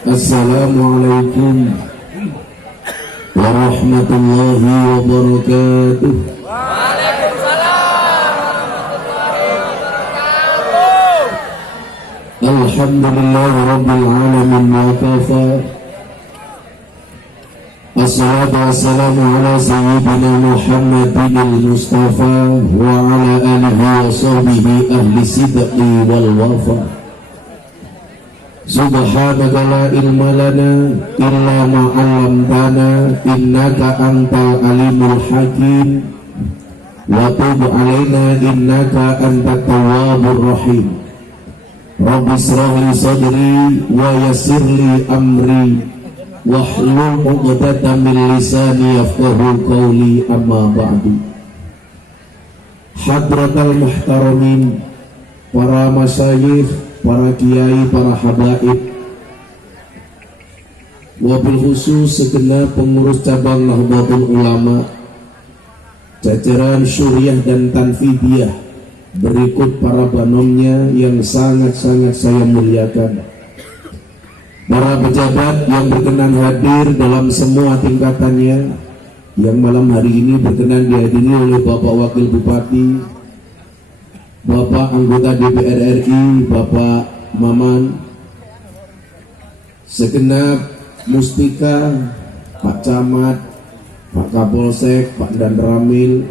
Assalamualaikum warahmatullahi wabarakatuh. Alhamdulillah rabbil alamin wa kafa. Assalatu wassalamu ala sayyidina Muhammadin al-Mustafa wa ala alihi wa sahbihi ahli sidqi wal wafa. Subhanaka la ilma lana illa ma 'allamtana innaka antal alimul hakim wa tub 'alaina innaka antat tawwabur rahim. Rabbi shrah li sadri wa yassir li amri wahlul 'uqdatam min lisani yafqahu qawli, amma ba'du. Hadratal muhtaramin, para masyayikh, para kiai, para habaib, wabil khusus segenap pengurus cabang Nahdlatul Ulama, jajaran syuriah dan tanfidiyah, berikut para banomnya yang sangat-sangat saya muliakan, para pejabat yang berkenan hadir dalam semua tingkatannya, yang malam hari ini berkenan dihadiri oleh Bapak Wakil Bupati, Bapak anggota DPR RI, Bapak Maman, segenap Mustika, Pak Camat, Pak Kapolsek, Pak Dan Ramil,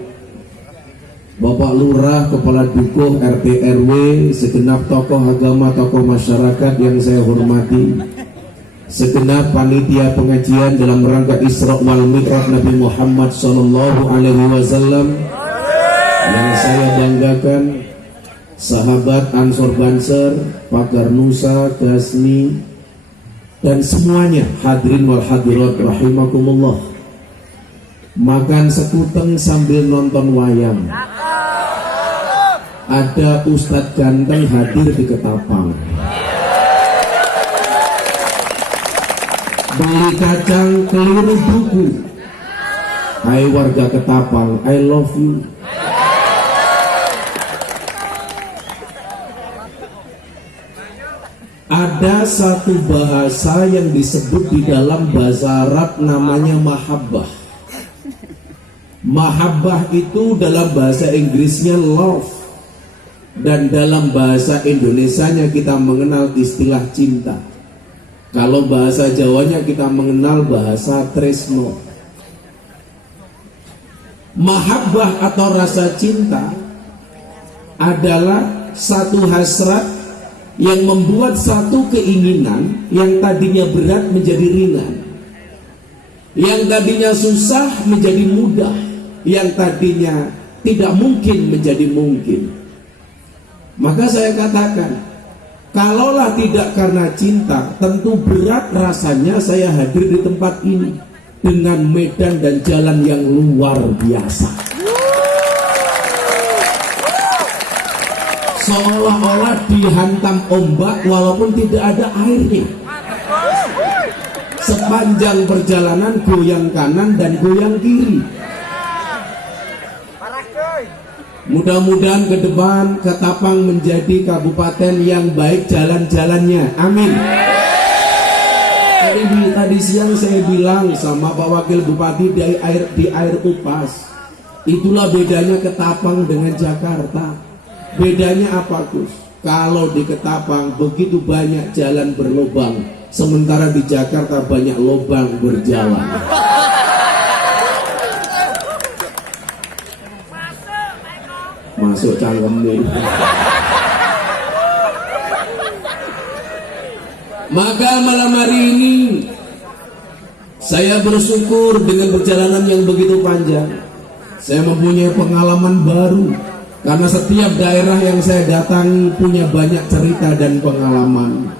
Bapak Lurah, Kepala Dukuh, RT RW, segenap tokoh agama, tokoh masyarakat yang saya hormati, segenap panitia pengajian dalam rangka Isra wal Mi'raj Nabi Muhammad SAW yang saya banggakan, sahabat Ansor Banser, Pagar Nusa, Gasni, dan semuanya hadirin wal hadirat rahimakumullah. Makan sekuteng sambil nonton wayang. Ada Ustadz ganteng hadir di Ketapang. Beli kacang keliru buku. Hai warga Ketapang, I love you. Ada satu bahasa yang disebut di dalam bahasa Arab namanya mahabbah. Mahabbah itu dalam bahasa Inggrisnya love, dan dalam bahasa Indonesianya kita mengenal istilah cinta. Kalau bahasa Jawanya kita mengenal bahasa tresno. Mahabbah atau rasa cinta adalah satu hasrat yang membuat satu keinginan yang tadinya berat menjadi ringan, yang tadinya susah menjadi mudah, yang tadinya tidak mungkin menjadi mungkin. Maka saya katakan, kalaulah tidak karena cinta, tentu berat rasanya saya hadir di tempat ini dengan medan dan jalan yang luar biasa. Seolah-olah dihantam ombak walaupun tidak ada airnya. Sepanjang perjalanan goyang kanan dan goyang kiri. Mudah-mudahan ke depan Ketapang menjadi kabupaten yang baik jalan-jalannya. Amin. Tadi siang saya bilang sama Pak Wakil Bupati di air Upas, itulah bedanya Ketapang dengan Jakarta. Bedanya apa, Gus? Kalau di Ketapang begitu banyak jalan berlubang, sementara di Jakarta banyak lubang berjalan. Masuk cangkemmu. Maka malam hari ini saya bersyukur dengan perjalanan yang begitu panjang. Saya mempunyai pengalaman baru. Karena setiap daerah yang saya datangi punya banyak cerita dan pengalaman.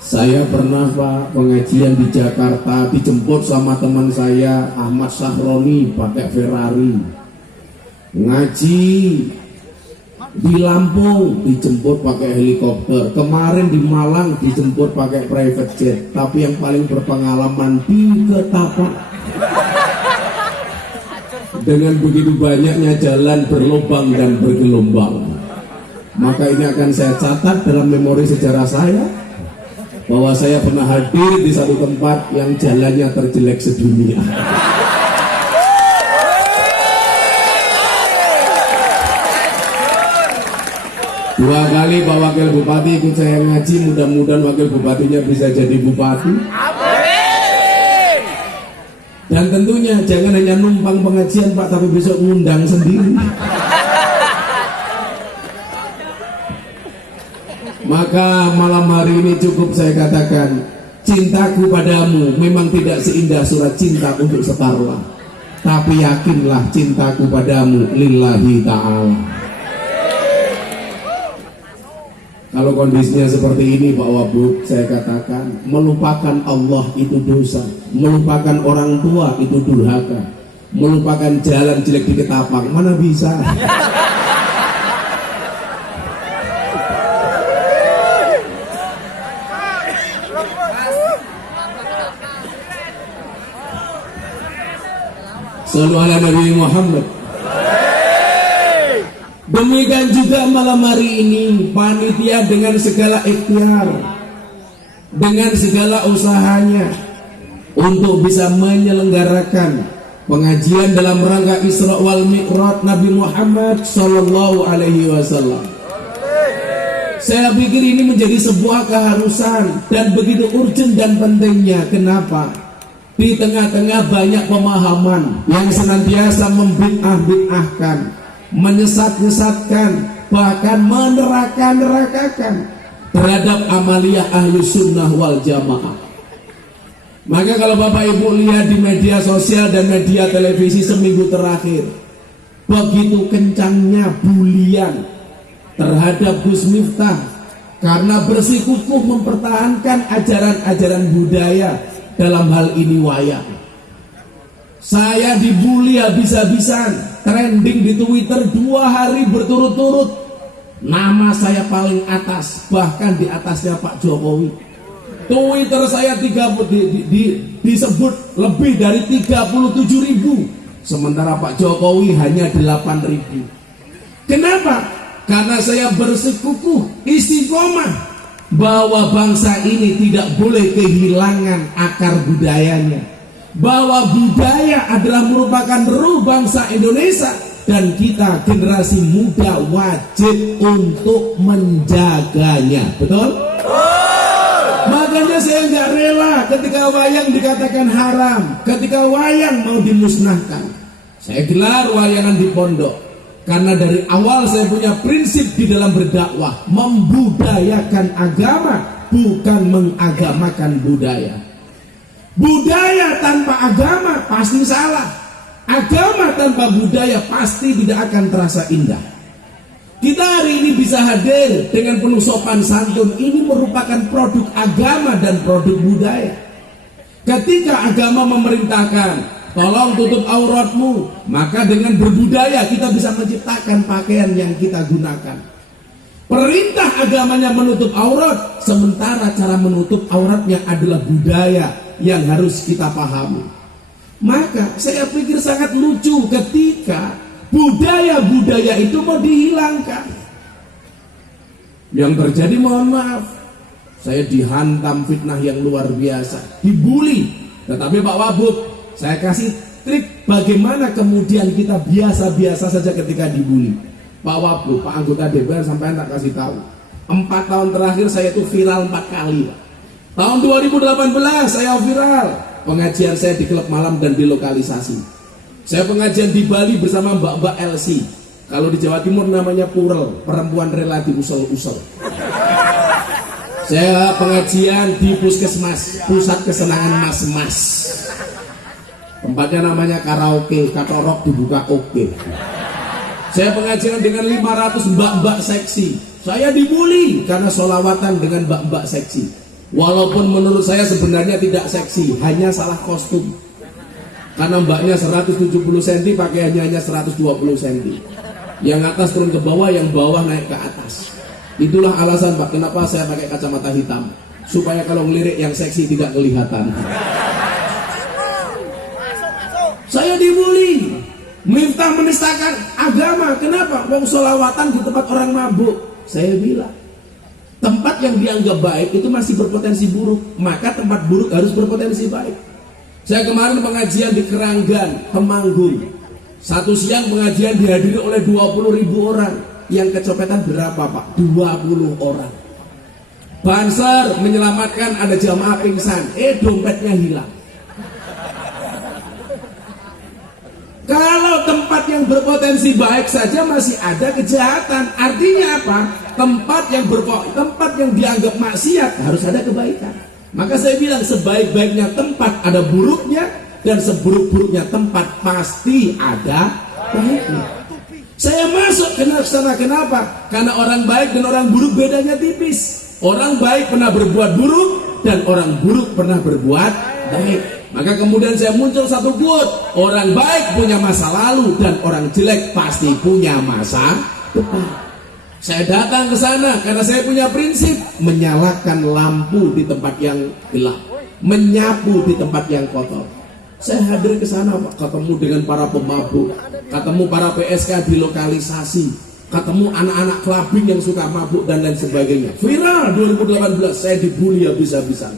Saya pernah Pak pengajian di Jakarta, dijemput sama teman saya Ahmad Sahroni pakai Ferrari. Ngaji di Lampung dijemput pakai helikopter. Kemarin di Malang dijemput pakai private jet. Tapi yang paling berpengalaman di Ketapang. Dengan begitu banyaknya jalan berlubang dan bergelombang. Maka ini akan saya catat dalam memori sejarah saya, bahwa saya pernah hadir di satu tempat yang jalannya terjelek sedunia. Dua kali Pak Wakil Bupati ikut saya ngaji, mudah-mudahan Wakil Bupatinya bisa jadi Bupati. Dan tentunya jangan hanya numpang pengajian Pak, tapi besok ngundang sendiri. Maka malam hari ini cukup saya katakan, cintaku padamu memang tidak seindah surat cinta untuk Setarlah, tapi yakinlah cintaku padamu lillahi ta'ala. Kalau kondisinya seperti ini Pak Wabub, saya katakan melupakan Allah itu dosa, melupakan orang tua itu durhaka, melupakan jalan jelek di ketapang mana bisa. Sallu ala Nabi Muhammad. Demikian juga malam hari ini panitia dengan segala ikhtiar, dengan segala usahanya untuk bisa menyelenggarakan pengajian dalam rangka Isra wal Mi'raj Nabi Muhammad sallallahu alaihi wasallam. Saya pikir ini menjadi sebuah keharusan dan begitu urgent dan pentingnya. Kenapa? Di tengah-tengah banyak pemahaman yang senantiasa membid'ah-bid'ahkan, menyesat-nyesatkan, bahkan meneraka-nerakakan terhadap amaliyah ahli sunnah wal jamaah. Maka kalau Bapak Ibu lihat di media sosial dan media televisi seminggu terakhir, begitu kencangnya bulian terhadap Gus Miftah karena bersikukuh mempertahankan ajaran-ajaran budaya, dalam hal ini wayang. Saya dibully habis-habisan, trending di Twitter 2 hari berturut-turut. Nama saya paling atas, bahkan di atasnya Pak Jokowi. Twitter saya disebut lebih dari 37.000, sementara Pak Jokowi hanya 8.000. Kenapa? Karena saya bersikukuh istiqomah bahwa bangsa ini tidak boleh kehilangan akar budayanya, bahwa budaya adalah merupakan ruh bangsa Indonesia dan kita generasi muda wajib untuk menjaganya. Betul? Makanya saya nggak rela ketika wayang dikatakan haram, ketika wayang mau dimusnahkan. Saya gelar wayangan di pondok karena dari awal saya punya prinsip di dalam berdakwah, membudayakan agama, bukan mengagamakan budaya. Budaya tanpa agama pasti salah. Agama tanpa budaya pasti tidak akan terasa indah. Kita hari ini bisa hadir dengan penuh sopan santun, ini merupakan produk agama dan produk budaya. Ketika agama memerintahkan tolong tutup auratmu, maka dengan berbudaya kita bisa menciptakan pakaian yang kita gunakan. Perintah agamanya menutup aurat, sementara cara menutup auratnya adalah budaya yang harus kita pahami. Maka saya pikir sangat lucu ketika budaya-budaya itu mau dihilangkan. Yang terjadi, mohon maaf, saya dihantam fitnah yang luar biasa, dibully. Tetapi Pak Wabub, saya kasih trik bagaimana kemudian kita biasa-biasa saja ketika dibully. Pak Wabub, Pak anggota DPR, sampai tak kasih tahu, 4 tahun terakhir saya itu viral 4 kali. Tahun 2018 saya viral, pengajian saya di klub malam dan di lokalisasi. Saya pengajian di Bali bersama Mbak-mbak LC. Kalau di Jawa Timur namanya Purel, perempuan rela di usel-usel. Saya pengajian di Puskesmas, pusat kesenangan mas-mas. Tempatnya namanya karaoke, katorok dibuka oke. Saya pengajian dengan 500 mbak-mbak seksi. Saya dibully karena sholawatan dengan mbak-mbak seksi. Walaupun menurut saya sebenarnya tidak seksi, hanya salah kostum. Karena mbaknya 170 cm, pakaiannya hanya 120 cm. Yang atas turun ke bawah, yang bawah naik ke atas. Itulah alasan Pak, kenapa saya pakai kacamata hitam, supaya kalau ngelirik yang seksi tidak kelihatan. Saya dibully, Miftah menistakan agama. Kenapa? Wong sholawatan di tempat orang mabuk. Saya bilang, tempat yang dianggap baik itu masih berpotensi buruk, maka tempat buruk harus berpotensi baik. Saya kemarin pengajian di Keranggan, Temanggung. Satu siang pengajian dihadiri oleh 20.000 orang. Yang kecopetan berapa Pak? 20 orang. Banser menyelamatkan, ada jamaah pingsan, dompetnya hilang. Kalau tempat yang berpotensi baik saja masih ada kejahatan, artinya apa? Tempat yang dianggap maksiat harus ada kebaikan. Maka saya bilang, sebaik-baiknya tempat ada buruknya, dan seburuk-buruknya tempat pasti ada baiknya. Saya masuk ke sana, kenapa? Karena orang baik dan orang buruk bedanya tipis. Orang baik pernah berbuat buruk, dan orang buruk pernah berbuat baik. Maka kemudian saya muncul satu quote, orang baik punya masa lalu, dan orang jelek pasti punya masa depan. Saya datang ke sana karena saya punya prinsip, menyalakan lampu di tempat yang gelap, menyapu di tempat yang kotor. Saya hadir ke sana Pak, ketemu dengan para pemabuk, ketemu para PSK di lokalisasi, ketemu anak-anak clubbing yang suka mabuk dan lain sebagainya. Viral 2018, saya dibully habis-habisan.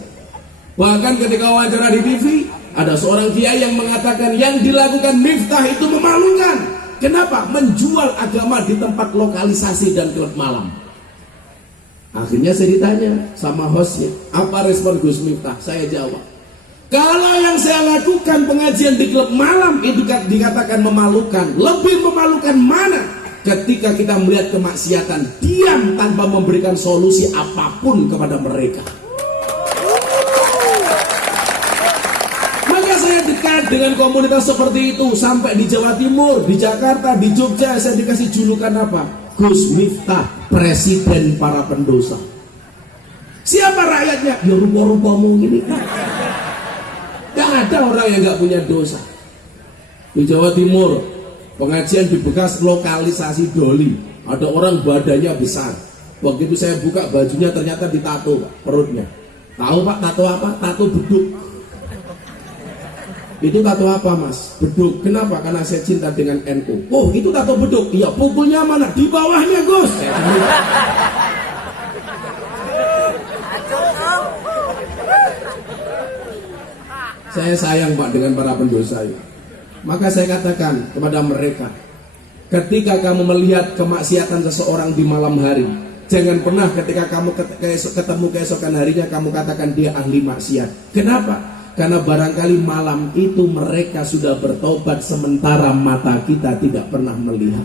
Bahkan ketika wawancara di TV, ada seorang kiai yang mengatakan yang dilakukan Miftah itu memalukan. Kenapa? Menjual agama di tempat lokalisasi dan klub malam. Akhirnya saya ditanya sama hostnya, apa respon Gus Miftah? Saya jawab, kalau yang saya lakukan pengajian di klub malam itu dikatakan memalukan, lebih memalukan mana ketika kita melihat kemaksiatan diam tanpa memberikan solusi apapun kepada mereka. Maka saya dekat dengan komunitas seperti itu, sampai di Jawa Timur, di Jakarta, di Jogja, saya dikasih julukan apa? Gus Miftah, presiden para pendosa. Siapa rakyatnya? Ya rupa-rupamu ini. Gak ada orang yang gak punya dosa. Di Jawa Timur, pengajian di bekas lokalisasi Doli, ada orang badannya besar. Begitu saya buka bajunya ternyata ditato perutnya. Tahu Pak tato apa? Tato beduk. Itu tato apa Mas? Beduk. Kenapa? Karena saya cinta dengan NU. Oh itu tato beduk. Iya, pukulnya mana? Di bawahnya Gus. Saya sayang Pak dengan para pendosa ini. Maka saya katakan kepada mereka, ketika kamu melihat kemaksiatan seseorang di malam hari, jangan pernah ketika kamu ketemu keesokan harinya kamu katakan dia ahli maksiat. Kenapa? Karena barangkali malam itu mereka sudah bertobat, sementara mata kita tidak pernah melihat.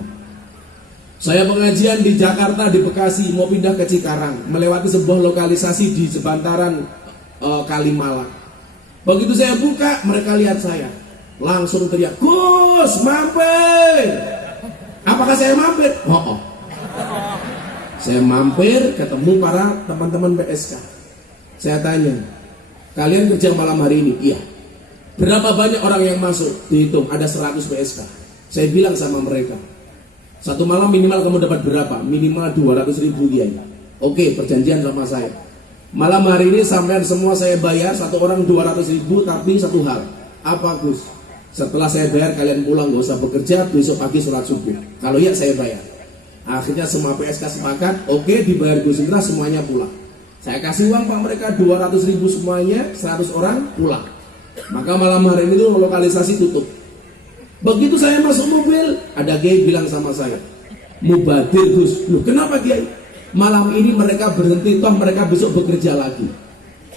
Saya pengajian di Jakarta, di Bekasi, mau pindah ke Cikarang, melewati sebuah lokalisasi di sebantaran Kalimalang. Begitu saya buka, mereka lihat saya, langsung teriak, Gus, mampir. Apakah saya mampir? Oh. Saya mampir, ketemu para teman-teman PSK. Saya tanya, kalian kerja malam hari ini? Iya. Berapa banyak orang yang masuk? Dihitung, ada 100 PSK. Saya bilang sama mereka, satu malam minimal kamu dapat berapa? Minimal 200.000 Kiai. Oke, perjanjian sama saya. Malam hari ini sampean semua saya bayar, satu orang 200.000, tapi satu hal. Apa Gus? Setelah saya bayar kalian pulang, gak usah bekerja, besok pagi sholat subuh. Kalau iya saya bayar. Akhirnya semua PSK sepakat, oke, dibayar Gus Indra, semuanya pulang. Saya kasih uang Pak mereka 200.000 semuanya, 100 orang pulang. Maka malam hari ini tuh lokalisasi tutup. Begitu saya masuk mobil, ada Kiai bilang sama saya, mubadir Gus. Loh kenapa Kiai? Malam ini mereka berhenti, toh mereka besok bekerja lagi.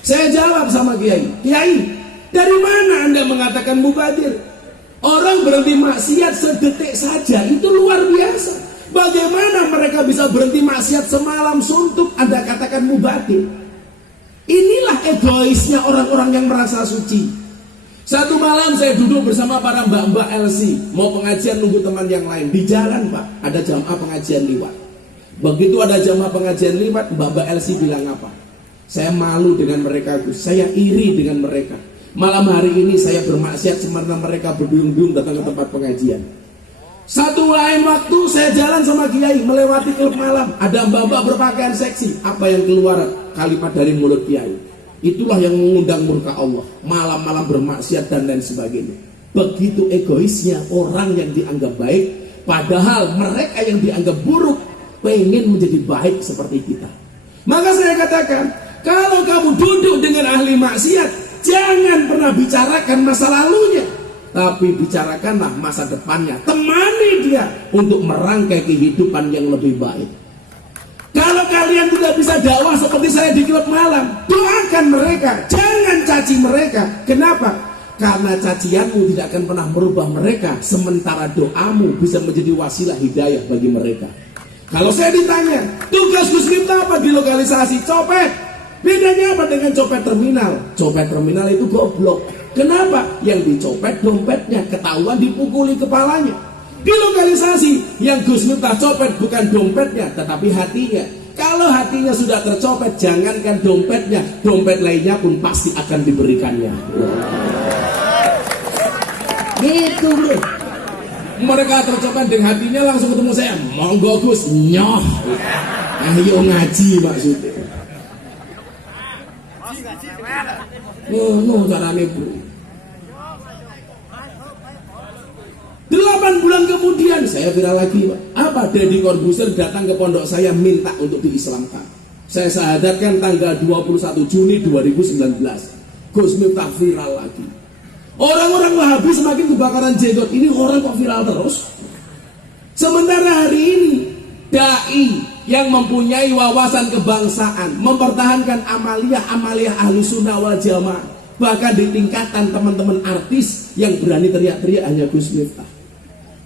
Saya jawab sama Kiai, Kiai, dari mana Anda mengatakan mubadir? Orang berhenti maksiat sedetik saja, itu luar biasa. Bagaimana mereka bisa berhenti maksiat semalam suntuk, Anda katakan mubadir? Inilah egoisnya orang-orang yang merasa suci. Satu malam saya duduk bersama para mbak-mbak LC, mau pengajian nunggu teman yang lain. Di jalan Pak, ada jamaah pengajian liwat. Begitu ada jamaah pengajian liwat, mbak-mbak LC bilang apa? Saya malu dengan mereka, Gus. Saya iri dengan mereka. Malam hari ini saya bermaksiat sementara mereka berduyung-duyung datang ke tempat pengajian. Satu lain waktu saya jalan sama Kiai melewati klub malam, ada mbak-mbak berpakaian seksi. Apa yang keluar? Kalimat dari mulut Kiai. Itulah yang mengundang murka Allah. Malam-malam bermaksiat dan lain sebagainya. Begitu egoisnya orang yang dianggap baik, Padahal mereka yang dianggap buruk pengen menjadi baik seperti kita. Maka saya katakan, kalau kamu duduk dengan ahli maksiat, jangan pernah bicarakan masa lalunya, tapi bicarakanlah masa depannya. Temani dia untuk merangkai kehidupan yang lebih baik. Kalau kalian tidak bisa dakwah seperti saya di klub malam, doakan mereka, jangan caci mereka. Kenapa? Karena cacianmu tidak akan pernah merubah mereka, sementara doamu bisa menjadi wasilah hidayah bagi mereka. Kalau saya ditanya, tugas Gus Miftah apa di lokalisasi? Copet. Bedanya apa dengan copet terminal? Copet terminal itu goblok. Kenapa? Yang dicopet dompetnya, ketahuan dipukuli kepalanya. Di lokalisasi, yang Gus Miftah copet bukan dompetnya, tetapi hatinya. Kalau hatinya sudah tercopet, jangankan dompetnya, dompet lainnya pun pasti akan diberikannya. Gitu bro. Mereka tercopet dengan hatinya, langsung ketemu saya, monggo Gus, nyoh. Ayo ngaji maksudnya. No carane bro. 8 bulan kemudian saya viral lagi Pak. Apa? Deddy Corbuzier datang ke pondok saya minta untuk diislamkan. Saya syahadatkan tanggal 21 Juni 2019. Gus Miftah viral lagi. Orang-orang Wahabi semakin kebakaran jenggot. Ini orang kok viral terus? Sementara hari ini dai yang mempunyai wawasan kebangsaan mempertahankan amaliyah ahli sunnah wal jamaah, bahkan di tingkatan teman-teman artis yang berani teriak-teriak hanya Gus Miftah.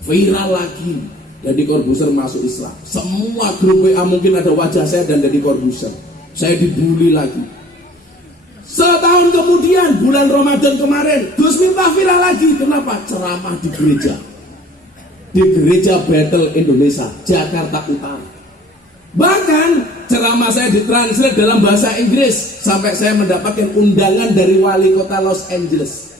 Viral lagi, Deddy Corbuzier masuk Islam. Semua grup WA mungkin ada wajah saya dan Deddy Corbuzier. Saya dibully lagi. Setahun kemudian, bulan Ramadan kemarin, Gus Miftah viral lagi. Kenapa? Ceramah di gereja. Di gereja Battle Indonesia, Jakarta Utara. Bahkan ceramah saya ditranslate dalam bahasa Inggris, sampai saya mendapatkan undangan dari wali kota Los Angeles.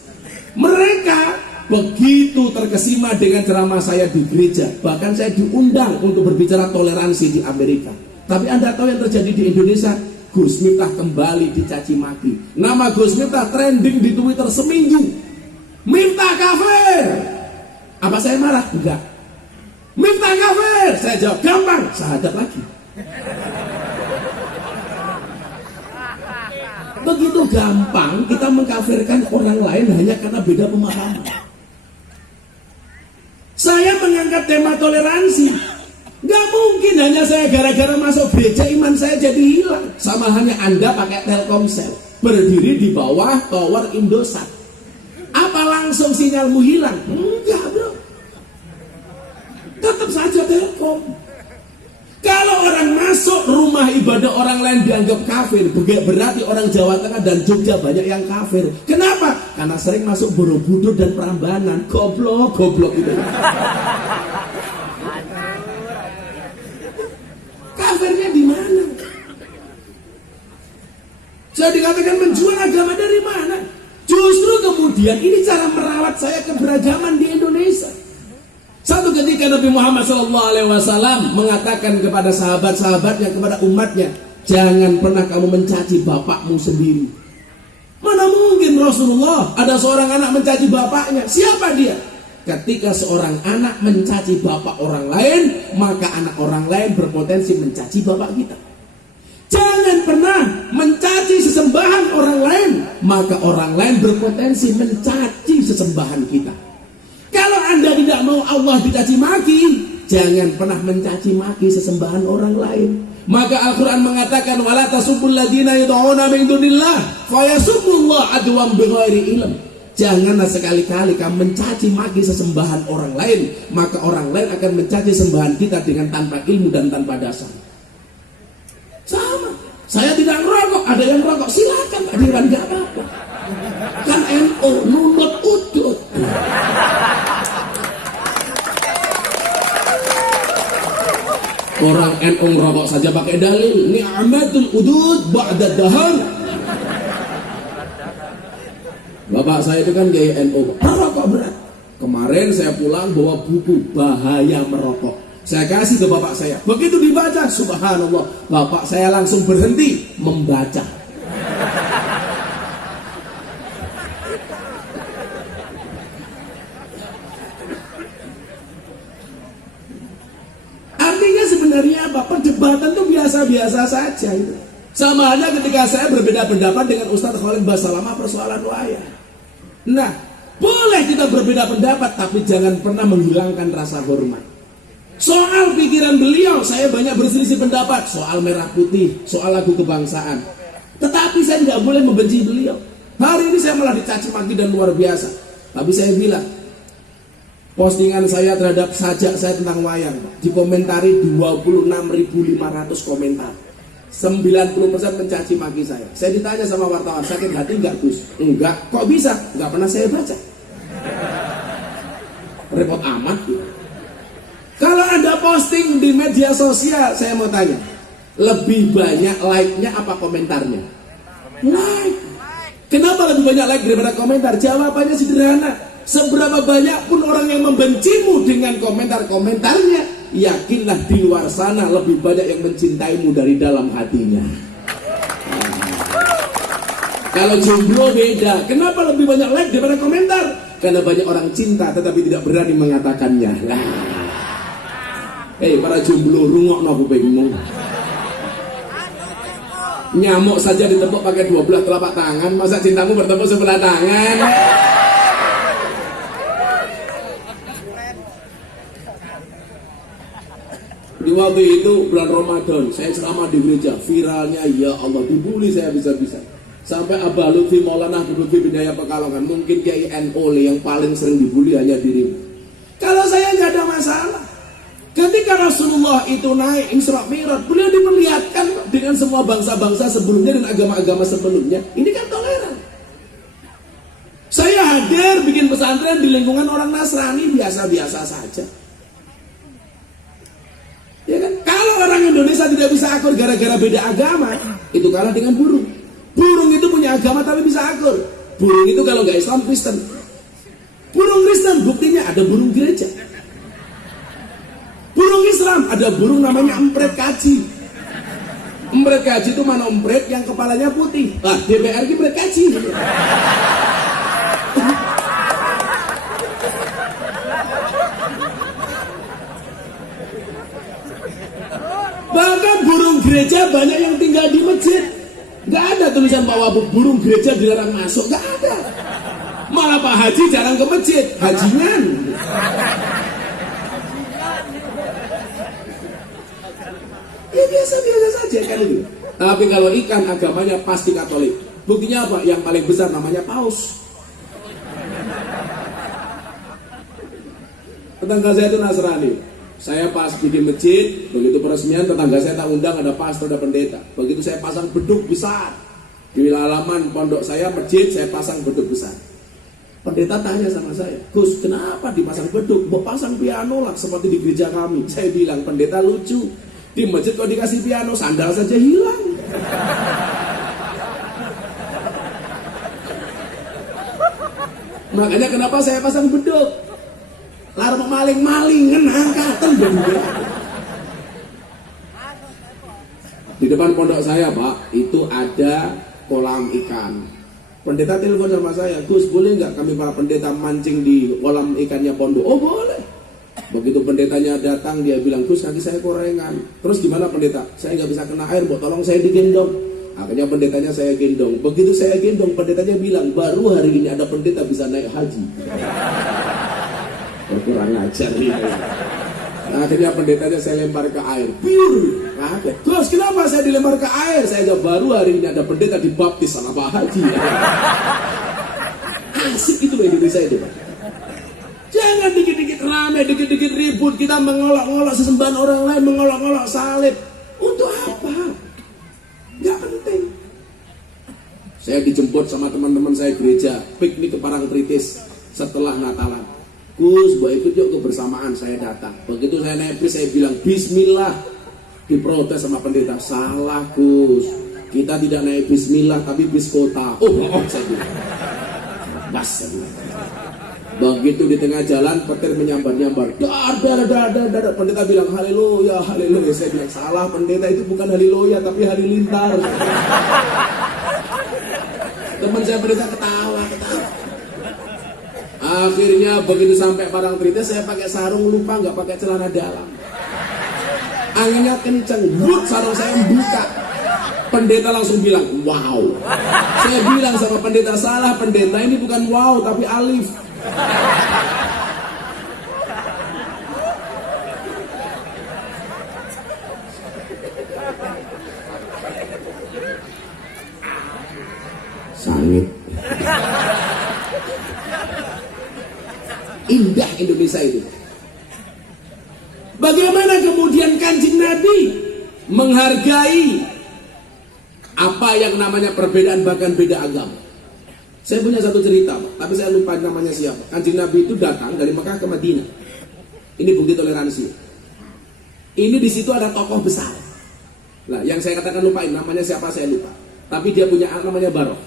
Mereka begitu terkesima dengan ceramah saya di gereja. Bahkan saya diundang untuk berbicara toleransi di Amerika. Tapi Anda tahu yang terjadi di Indonesia? Gus Miftah kembali dicaci maki. Nama Gus Miftah trending di Twitter seminggu. Miftah kafir. Apa saya marah? Enggak. Miftah kafir. Saya jawab gampang, syahadat lagi. Begitu gampang kita mengkafirkan orang lain hanya karena beda pemahaman. Saya mengangkat tema toleransi. Gak mungkin hanya saya gara-gara masuk gereja iman saya jadi hilang. Sama hanya Anda pakai Telkomsel, berdiri di bawah tower Indosat. Apa langsung sinyalmu hilang? Enggak bro. Tetap saja Telkom. Kalau orang masuk rumah ibadah orang lain dianggap kafir, berarti orang Jawa Tengah dan Jogja banyak yang kafir. Kenapa? Karena sering masuk Borobudur dan Prambanan. Goblok itu. Kafirnya di mana? Saya dikatakan menjual agama dari mana? Justru kemudian ini cara merawat saya keberagaman di Indonesia. Satu ketika Nabi Muhammad SAW mengatakan kepada sahabat-sahabatnya, kepada umatnya, jangan pernah kamu mencaci bapakmu sendiri. Mana mungkin Rasulullah ada seorang anak mencaci bapaknya? Siapa dia? Ketika seorang anak mencaci bapak orang lain, maka anak orang lain berpotensi mencaci bapak kita. Jangan pernah mencaci sesembahan orang lain, maka orang lain berpotensi mencaci sesembahan kita. Kalau Anda tidak mau Allah dicaci maki, jangan pernah mencaci maki sesembahan orang lain. Maka Al-Quran mengatakan, wala tasubbul ladina yad'una min dunillah fayasubbullah adwam bighairi ilm. Janganlah sekali-kali kamu mencaci maki sesembahan orang lain, maka orang lain akan mencaci sembahan kita dengan tanpa ilmu dan tanpa dasar. Sama. Saya tidak merokok, ada yang merokok, silakan hadiran, gak apa-apa. Kan NU nunut udut. Orang NU ngerokok saja pakai dalil ni'matul udud ba'da dahar. Bapak saya itu kan gaya NU, merokok berat. Kemarin saya pulang bawa buku bahaya merokok. Saya kasih ke bapak saya. Begitu dibaca, subhanallah, bapak saya langsung berhenti membaca. sebenarnya apa? Perdebatan itu biasa-biasa saja itu. Sama ada ketika saya berbeda pendapat dengan Ustadz Khalid Basalamah persoalan wayang. Nah, boleh kita berbeda pendapat, tapi jangan pernah menghilangkan rasa hormat. Soal pikiran beliau, saya banyak berselisih pendapat. Soal merah putih, soal lagu kebangsaan. Tetapi saya nggak boleh membenci beliau. Hari ini saya malah dicaci maki dan luar biasa. Tapi saya bilang, postingan saya terhadap sajak saya tentang wayang dikomentari 26.500 komentar. 90% mencaci maki saya. Saya ditanya sama wartawan, sakit hati enggak Gus? Enggak. Kok bisa? Enggak pernah saya baca. Repot amat gitu. Kalau Anda posting di media sosial, saya mau tanya, lebih banyak like-nya apa komentarnya? Like. Kenapa lebih banyak like daripada komentar? Jawabannya sederhana. Seberapa banyak pun orang yang membencimu dengan komentar-komentarnya, yakinlah di luar sana lebih banyak yang mencintaimu dari dalam hatinya. Kalau jomblo beda. Kenapa lebih banyak like daripada komentar? Karena banyak orang cinta tetapi tidak berani mengatakannya. Para jomblo, rungokno kupingmu. Nyamuk saja ditepuk pakai 12 telapak tangan, masa cintamu bertepuk sebelah tangan? Di waktu itu bulan Ramadan, saya ceramah di gereja, viralnya ya Allah, dibully saya bisa-bisa. Sampai Abah Lutfi Maulana Lutfi Bidaya Pekalongan, mungkin Kiai NO yang paling sering dibully hanya dirimu. Kalau saya nggak ada masalah. Ketika Rasulullah itu naik Isra Mi'raj, beliau diperlihatkan dengan semua bangsa-bangsa sebelumnya dan agama-agama sebelumnya. Ini kan toleran. Saya hadir bikin pesantren di lingkungan orang Nasrani biasa-biasa saja. Ya kan? Kalau orang Indonesia tidak bisa akur gara-gara beda agama, itu kalah dengan burung. Burung itu punya agama tapi bisa akur. Burung itu kalau nggak Islam Kristen. Burung Kristen buktinya ada burung gereja. Burung Islam ada burung namanya empret kaji. Empret kaji itu mana empret yang kepalanya putih. Nah, DPR ini empret kaji. Bahkan burung gereja banyak yang tinggal di masjid. Gak ada tulisan bahwa burung gereja dilarang masuk. Gak ada. Malah Pak Haji jarang ke masjid. Hajingan. Ya biasa-biasa saja kan itu. Tapi kalau ikan agamanya pasti Katolik. Buktinya apa? Yang paling besar namanya paus. Tetangga saya itu Nasrani. Saya pas bikin masjid, begitu peresmian tetangga saya tak undang, ada pastor, ada pendeta. Begitu saya pasang beduk besar di halaman pondok saya masjid, saya pasang beduk besar. Pendeta tanya sama saya, Gus, kenapa dipasang beduk? Mau pasang piano lah seperti di gereja kami. Saya bilang, pendeta lucu. Di masjid kalau dikasih piano, sandal saja hilang. Makanya kenapa saya pasang beduk? Larang maling-maling, angkatan bener. Di depan pondok saya, Pak, itu ada kolam ikan. Pendeta telepon sama saya, Gus, boleh nggak kami para pendeta mancing di kolam ikannya pondok? Oh boleh. Begitu pendetanya datang, dia bilang, Gus, nanti saya korengan. Terus gimana pendeta? Saya nggak bisa kena air, tolong saya digendong. Akhirnya pendetanya saya gendong. Begitu saya gendong, pendetanya bilang, baru hari ini ada pendeta bisa naik haji. Kurang ajar nih. Nah, akhirnya pendetanya saya lempar ke air. Piur. Kaget. Gus, kenapa saya dilempar ke air? Saya jawab, baru hari ini ada pendeta dibaptis sama Pak Haji. Asik itu loh Indonesia itu, Pak. Jangan dikit-dikit rame, dikit-dikit ribut. Kita mengolok-olok sesembahan orang lain, mengolok-olok salib. Untuk apa? Gak penting. Saya dijemput sama teman-teman saya gereja, piknik ke Parangtritis setelah Natalan. Gus, buat ikut yuk kebersamaan. Saya datang. Begitu saya naik bis, saya bilang Bismillah. Diprotes sama pendeta. Salah Gus, kita tidak naik Bismillah tapi bis kota. Oh saya bilang. Bas saya bilang. Begitu di tengah jalan petir menyambar-nyambar. Dar. Pendeta bilang haleluya, haleluya. Saya bilang salah, pendeta itu bukan haleluya tapi halilintar. Teman saya pendeta ketawa. Akhirnya begitu sampai Parangtritis saya pakai sarung, lupa nggak pakai celana dalam. Anginnya kenceng, but sarung saya buka. Pendeta langsung bilang, wow. Saya bilang sama pendeta, salah pendeta, ini bukan wow tapi alif. Sangit. Indah Indonesia itu. Bagaimana kemudian Kanjeng Nabi menghargai apa yang namanya perbedaan, bahkan beda agama. Saya punya satu cerita, tapi saya lupa namanya siapa. Kanjeng Nabi itu datang dari Mekah ke Madinah. Ini bukti toleransi. Ini di situ ada tokoh besar. Nah, yang saya katakan lupain namanya siapa saya lupa. Tapi dia punya anak namanya Barok.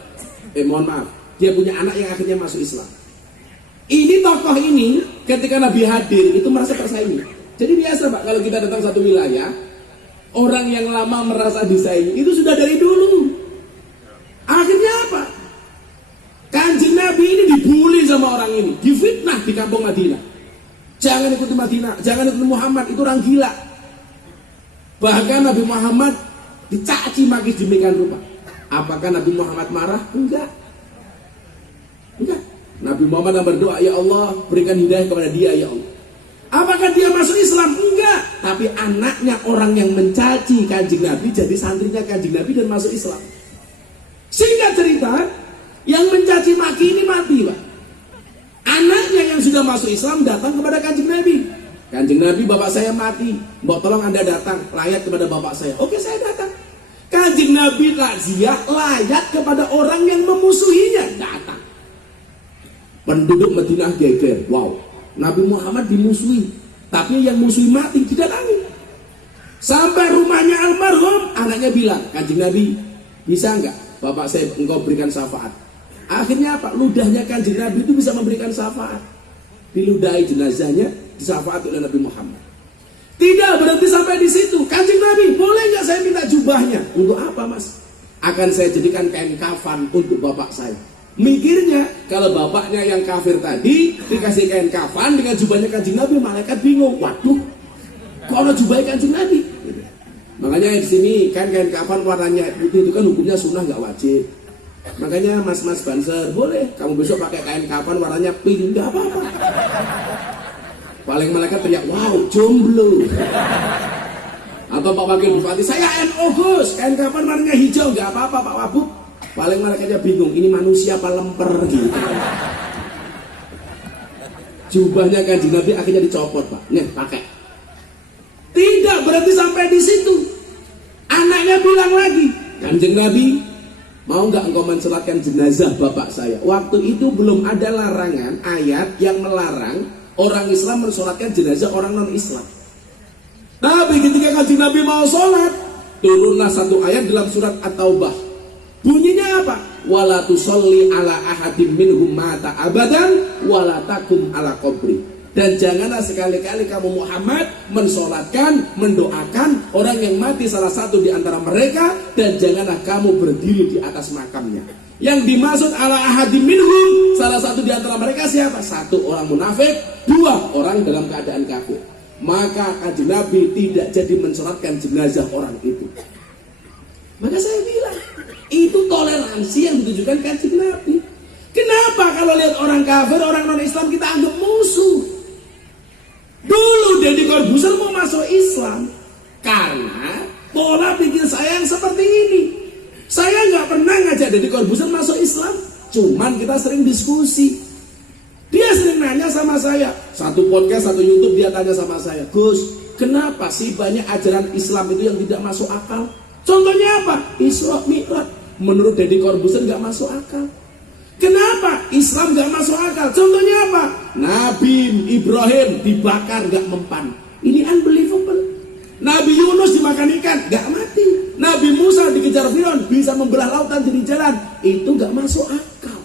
Mohon maaf, dia punya anak yang akhirnya masuk Islam. Ini tokoh ini ketika Nabi hadir itu merasa tersaingi. Jadi biasa Pak, kalau kita datang satu wilayah, orang yang lama merasa disaingi itu sudah dari dulu. Akhirnya apa? Kanjeng Nabi ini dibully sama orang ini, difitnah di kampung Madinah. Jangan ikuti Madinah, jangan ikuti Muhammad, itu orang gila. Bahkan Nabi Muhammad dicaci maki sedemikian rupa. Apakah Nabi Muhammad marah? Enggak. Enggak. Nabi Muhammad yang berdoa, ya Allah berikan hidayah kepada dia ya Allah. Apakah dia masuk Islam? Enggak. Tapi anaknya orang yang mencaci Kanjeng Nabi jadi santrinya Kanjeng Nabi dan masuk Islam. Singkat cerita, yang mencaci maki ini mati Pak. Anaknya yang sudah masuk Islam datang kepada Kanjeng Nabi. Kanjeng Nabi, bapak saya mati, mau tolong Anda datang layat kepada bapak saya. Oke, saya datang. Kanjeng Nabi takziah layat kepada orang yang memusuhinya, datang. Penduduk Madinah geger, wow, Nabi Muhammad dimusuhi, tapi yang musuhi mati didatangi. Sampai rumahnya almarhum, anaknya bilang, Kanjeng Nabi, bisa enggak bapak saya engkau berikan syafaat? Akhirnya apa? Ludahnya Kanjeng Nabi itu bisa memberikan syafaat. Diludahi jenazahnya, disyafaat oleh Nabi Muhammad. Tidak berhenti sampai di situ. Kanjeng Nabi, boleh nggak saya minta jubahnya? Untuk apa Mas? Akan saya jadikan kain kafan untuk bapak saya. Mikirnya kalau bapaknya yang kafir tadi dikasih kain kafan dengan jubahnya Kanjeng Nabi, malaikat bingung. Waduh, kok ada jubahnya Kanjeng Nabi? Gitu. Makanya di sini kain kafan warnanya putih itu kan hukumnya sunnah, nggak wajib. Makanya mas-mas Banser, boleh kamu besok pakai kain kafan warnanya pink, nggak apa-apa. Paling malaikat teriak, wow, jomblo. Atau Pak Wakil Bupati, saya NU Gus, kain kafan warnanya hijau, nggak apa-apa Pak Wabub. Paling malaikatnya bingung, ini manusia apa lemper gitu. Jubahnya Kanjeng Nabi akhirnya dicopot Pak, nih pakai. Tidak berhenti sampai di situ. Anaknya bilang lagi, Kanjeng Nabi, mau nggak engkau mensolatkan jenazah bapak saya? Waktu itu belum ada larangan ayat yang melarang orang Islam mensolatkan jenazah orang non-Islam. Tapi ketika Kanjeng Nabi mau sholat, turunlah satu ayat dalam surat At-Taubah. Bunyinya apa? Wala tusolli ala ahadim minhum mata abadan wala takum ala qabri. Dan janganlah sekali-kali kamu Muhammad mensolatkan, mendoakan orang yang mati salah satu di antara mereka, dan janganlah kamu berdiri di atas makamnya. Yang dimaksud ala ahadim minhum, salah satu di antara mereka siapa? Satu orang munafik, dua orang dalam keadaan kafir. Maka Kanjeng Nabi tidak jadi mensolatkan jenazah orang itu. Maka saya bilang, itu toleransi yang ditujukan Kanjeng Nabi. Kenapa kalau lihat orang kafir, orang non-Islam kita anggap musuh? Dulu Deddy Corbuzier mau masuk Islam karena pola pikir saya yang seperti ini. Saya nggak pernah ngajak Deddy Corbuzier masuk Islam, cuman kita sering diskusi. Dia sering nanya sama saya, satu podcast, satu YouTube dia tanya sama saya, Gus, kenapa sih banyak ajaran Islam itu yang tidak masuk akal? Contohnya apa? Isra Mi'raj. Menurut Deddy Corbuzier nggak masuk akal. Kenapa Islam nggak masuk akal? Contohnya apa? Nabi Ibrahim dibakar nggak mempan. Ini unbelievable. Nabi Yunus dimakan ikan nggak mati. Nabi Musa dikejar Firaun bisa membelah lautan jadi jalan. Itu nggak masuk akal.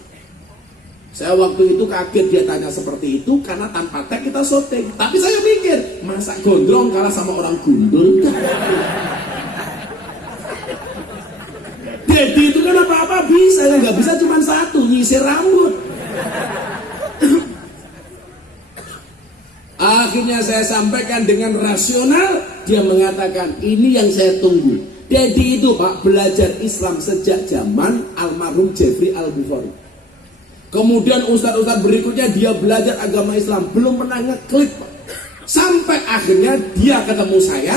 Saya waktu itu kaget dia tanya seperti itu karena tanpa tag kita syuting. Tapi saya mikir, masa gondrong kalah sama orang gundul? Dedi itu kan apa-apa bisa, yang nggak bisa cuma satu, nyisir rambut. Akhirnya saya sampaikan dengan rasional, dia mengatakan ini yang saya tunggu. Dedi itu Pak belajar Islam sejak zaman almarhum Jeffrey Al-Bukhari. Kemudian ustadz-ustadz berikutnya dia belajar agama Islam, belum pernah ngeklik Pak. Sampai akhirnya dia ketemu saya,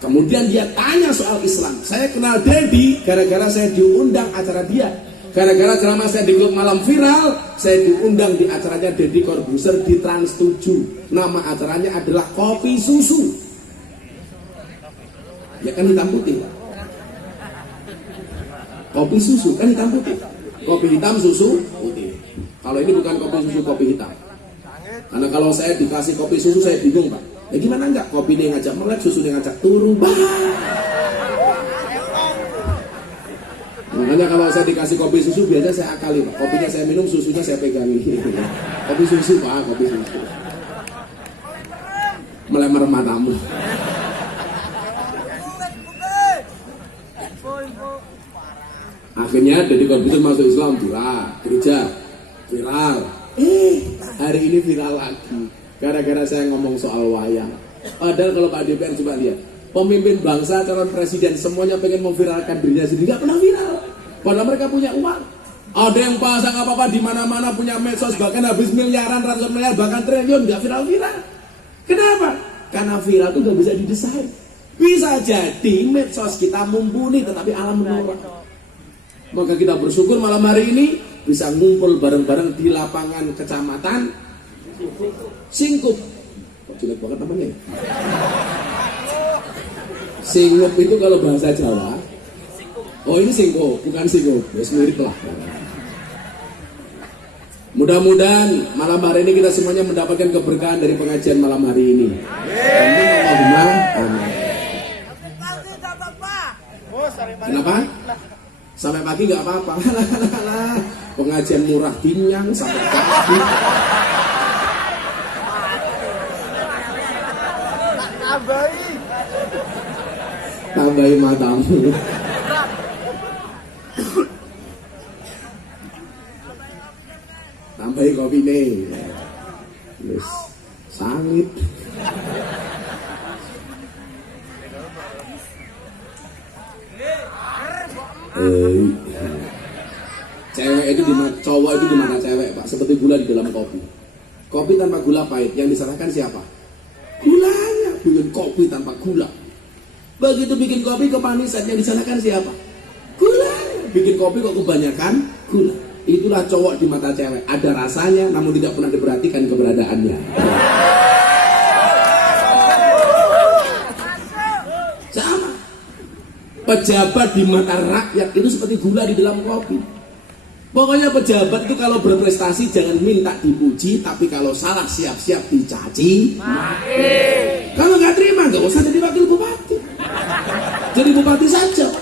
kemudian dia tanya soal Islam. Saya kenal Dedi gara-gara saya diundang acara dia. Gara-gara ceramah saya di Klub Malam Viral, saya diundang di acaranya Deddy Corbuzier di Trans 7. Nama acaranya adalah Kopi Susu. Ya kan hitam putih. Kopi susu kan hitam putih. Kopi hitam, susu putih. Kalau ini bukan kopi susu, kopi hitam. Karena kalau saya dikasih kopi susu saya bingung Pak. Ya gimana enggak? Kopi ini ngajak melek, susu ini ngajak turu. Makanya kalau saya dikasih kopi susu biasanya saya akali Pak. Kopinya saya minum, susunya saya pegangi. Kopi susu Pak, kopi susu. Melemar matamu. Akhirnya Deddy Corbuzier masuk Islam, gereja viral. Hari ini viral lagi. Gara-gara saya ngomong soal wayang. Padahal kalau Pak DPR coba lihat, pemimpin bangsa, calon presiden semuanya pengen memviralkan dirinya sendiri, nggak pernah viral. Padahal mereka punya uang. Ada yang pasang apa-apa di mana-mana, punya medsos, bahkan habis miliaran, ratusan miliar, bahkan triliun, nggak viral-viral. Kenapa? Karena viral itu nggak bisa didesain. Bisa jadi medsos kita mumpuni, tetapi alam menolak. Maka kita bersyukur malam hari ini bisa ngumpul bareng-bareng di lapangan kecamatan Singkup. Kok jelek banget namanya? Singkup itu kalau bahasa Jawa. Oh ini Singkup, bukan Singkup. Ya mirip lah. Mudah-mudahan malam hari ini kita semuanya mendapatkan keberkahan dari pengajian malam hari ini. Amin. Kenapa? Sampai pagi nggak apa-apa. Pengajian murah dinyang sampai pagi. Tambahi matamu. Tambahi kopi nih. Terus sangit. Cewek itu cowok itu di mata cewek Pak, seperti gula di dalam kopi. Kopi tanpa gula pahit, yang disalahkan siapa? Gulanya. Bikin kopi tanpa gula. Begitu bikin kopi kepanisan, yang disalahkan siapa? Gulanya. Bikin kopi kok kebanyakan gula. Itulah cowok di mata cewek, ada rasanya namun tidak pernah diperhatikan keberadaannya. Sama. Pejabat di mata rakyat itu seperti gula di dalam kopi. Pokoknya pejabat itu kalau berprestasi jangan minta dipuji, tapi kalau salah siap-siap dicaci maki. Kalau nggak terima nggak usah jadi wakil bupati, jadi bupati saja.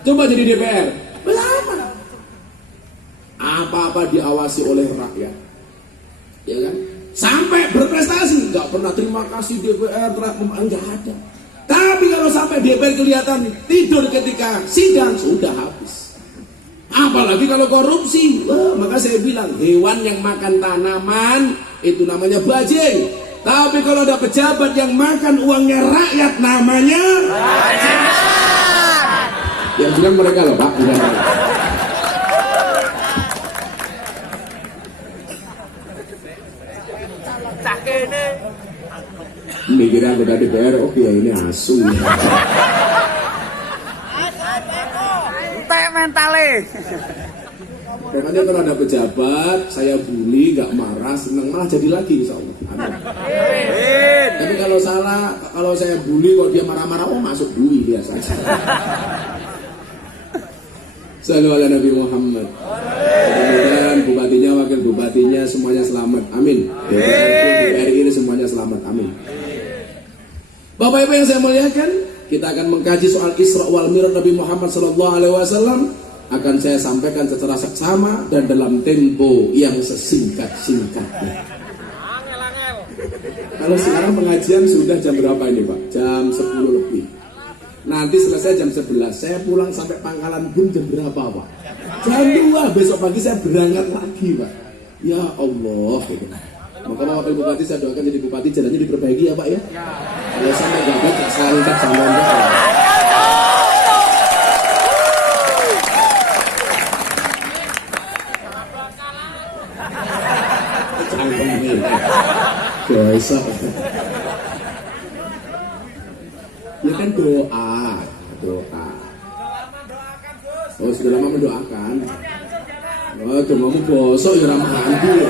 Coba jadi DPR, berapa? Apa-apa diawasi oleh rakyat, ya kan? Sampai berprestasi nggak pernah terima kasih DPR, nggak ada. Tapi kalau sampai DPR kelihatan tidur ketika sidang, sudah habis. Apalagi kalau korupsi. Maka saya bilang hewan yang makan tanaman itu namanya bajing. Tapi kalau ada pejabat yang makan uangnya rakyat namanya bajing. Yang bilang mereka loh Pak, bukan saya. Mikirnya anggota DPR, oke ya ini asu. Entek mentale. Makanya kalau ada pejabat, saya bully, gak marah, seneng, malah jadi lagi insya Allah. Tapi kalau salah, kalau saya bully kok dia marah-marah, oh masuk bui biasa saja. Sallu ala Nabi Muhammad. Mudah-mudahan bupatinya, wakil bupatinya semuanya selamat. Amin. Hari ini semuanya selamat. Amin. Bapak Ibu yang saya muliakan, kita akan mengkaji soal Isra wal Mi'raj Nabi Muhammad SAW. Akan saya sampaikan secara seksama dan dalam tempo yang sesingkat-singkatnya. Kalau sekarang pengajian sudah jam berapa ini Pak? Jam 10 lebih. Nanti selesai jam 11, saya pulang sampai Pangkalan Bun jam berapa Pak? Jam 2, besok pagi saya berangkat lagi Pak. Ya Allah gitu. Maka Pak Wakil Bupati saya doakan jadi bupati jalannya diperbaiki ya Pak ya. Kalau sampai gagal gak saya angkat sama Anda. Dosa. Ya kan doa. Oh sudah lama mendoakan. Oh doamu bosok ya ramah mandi ya.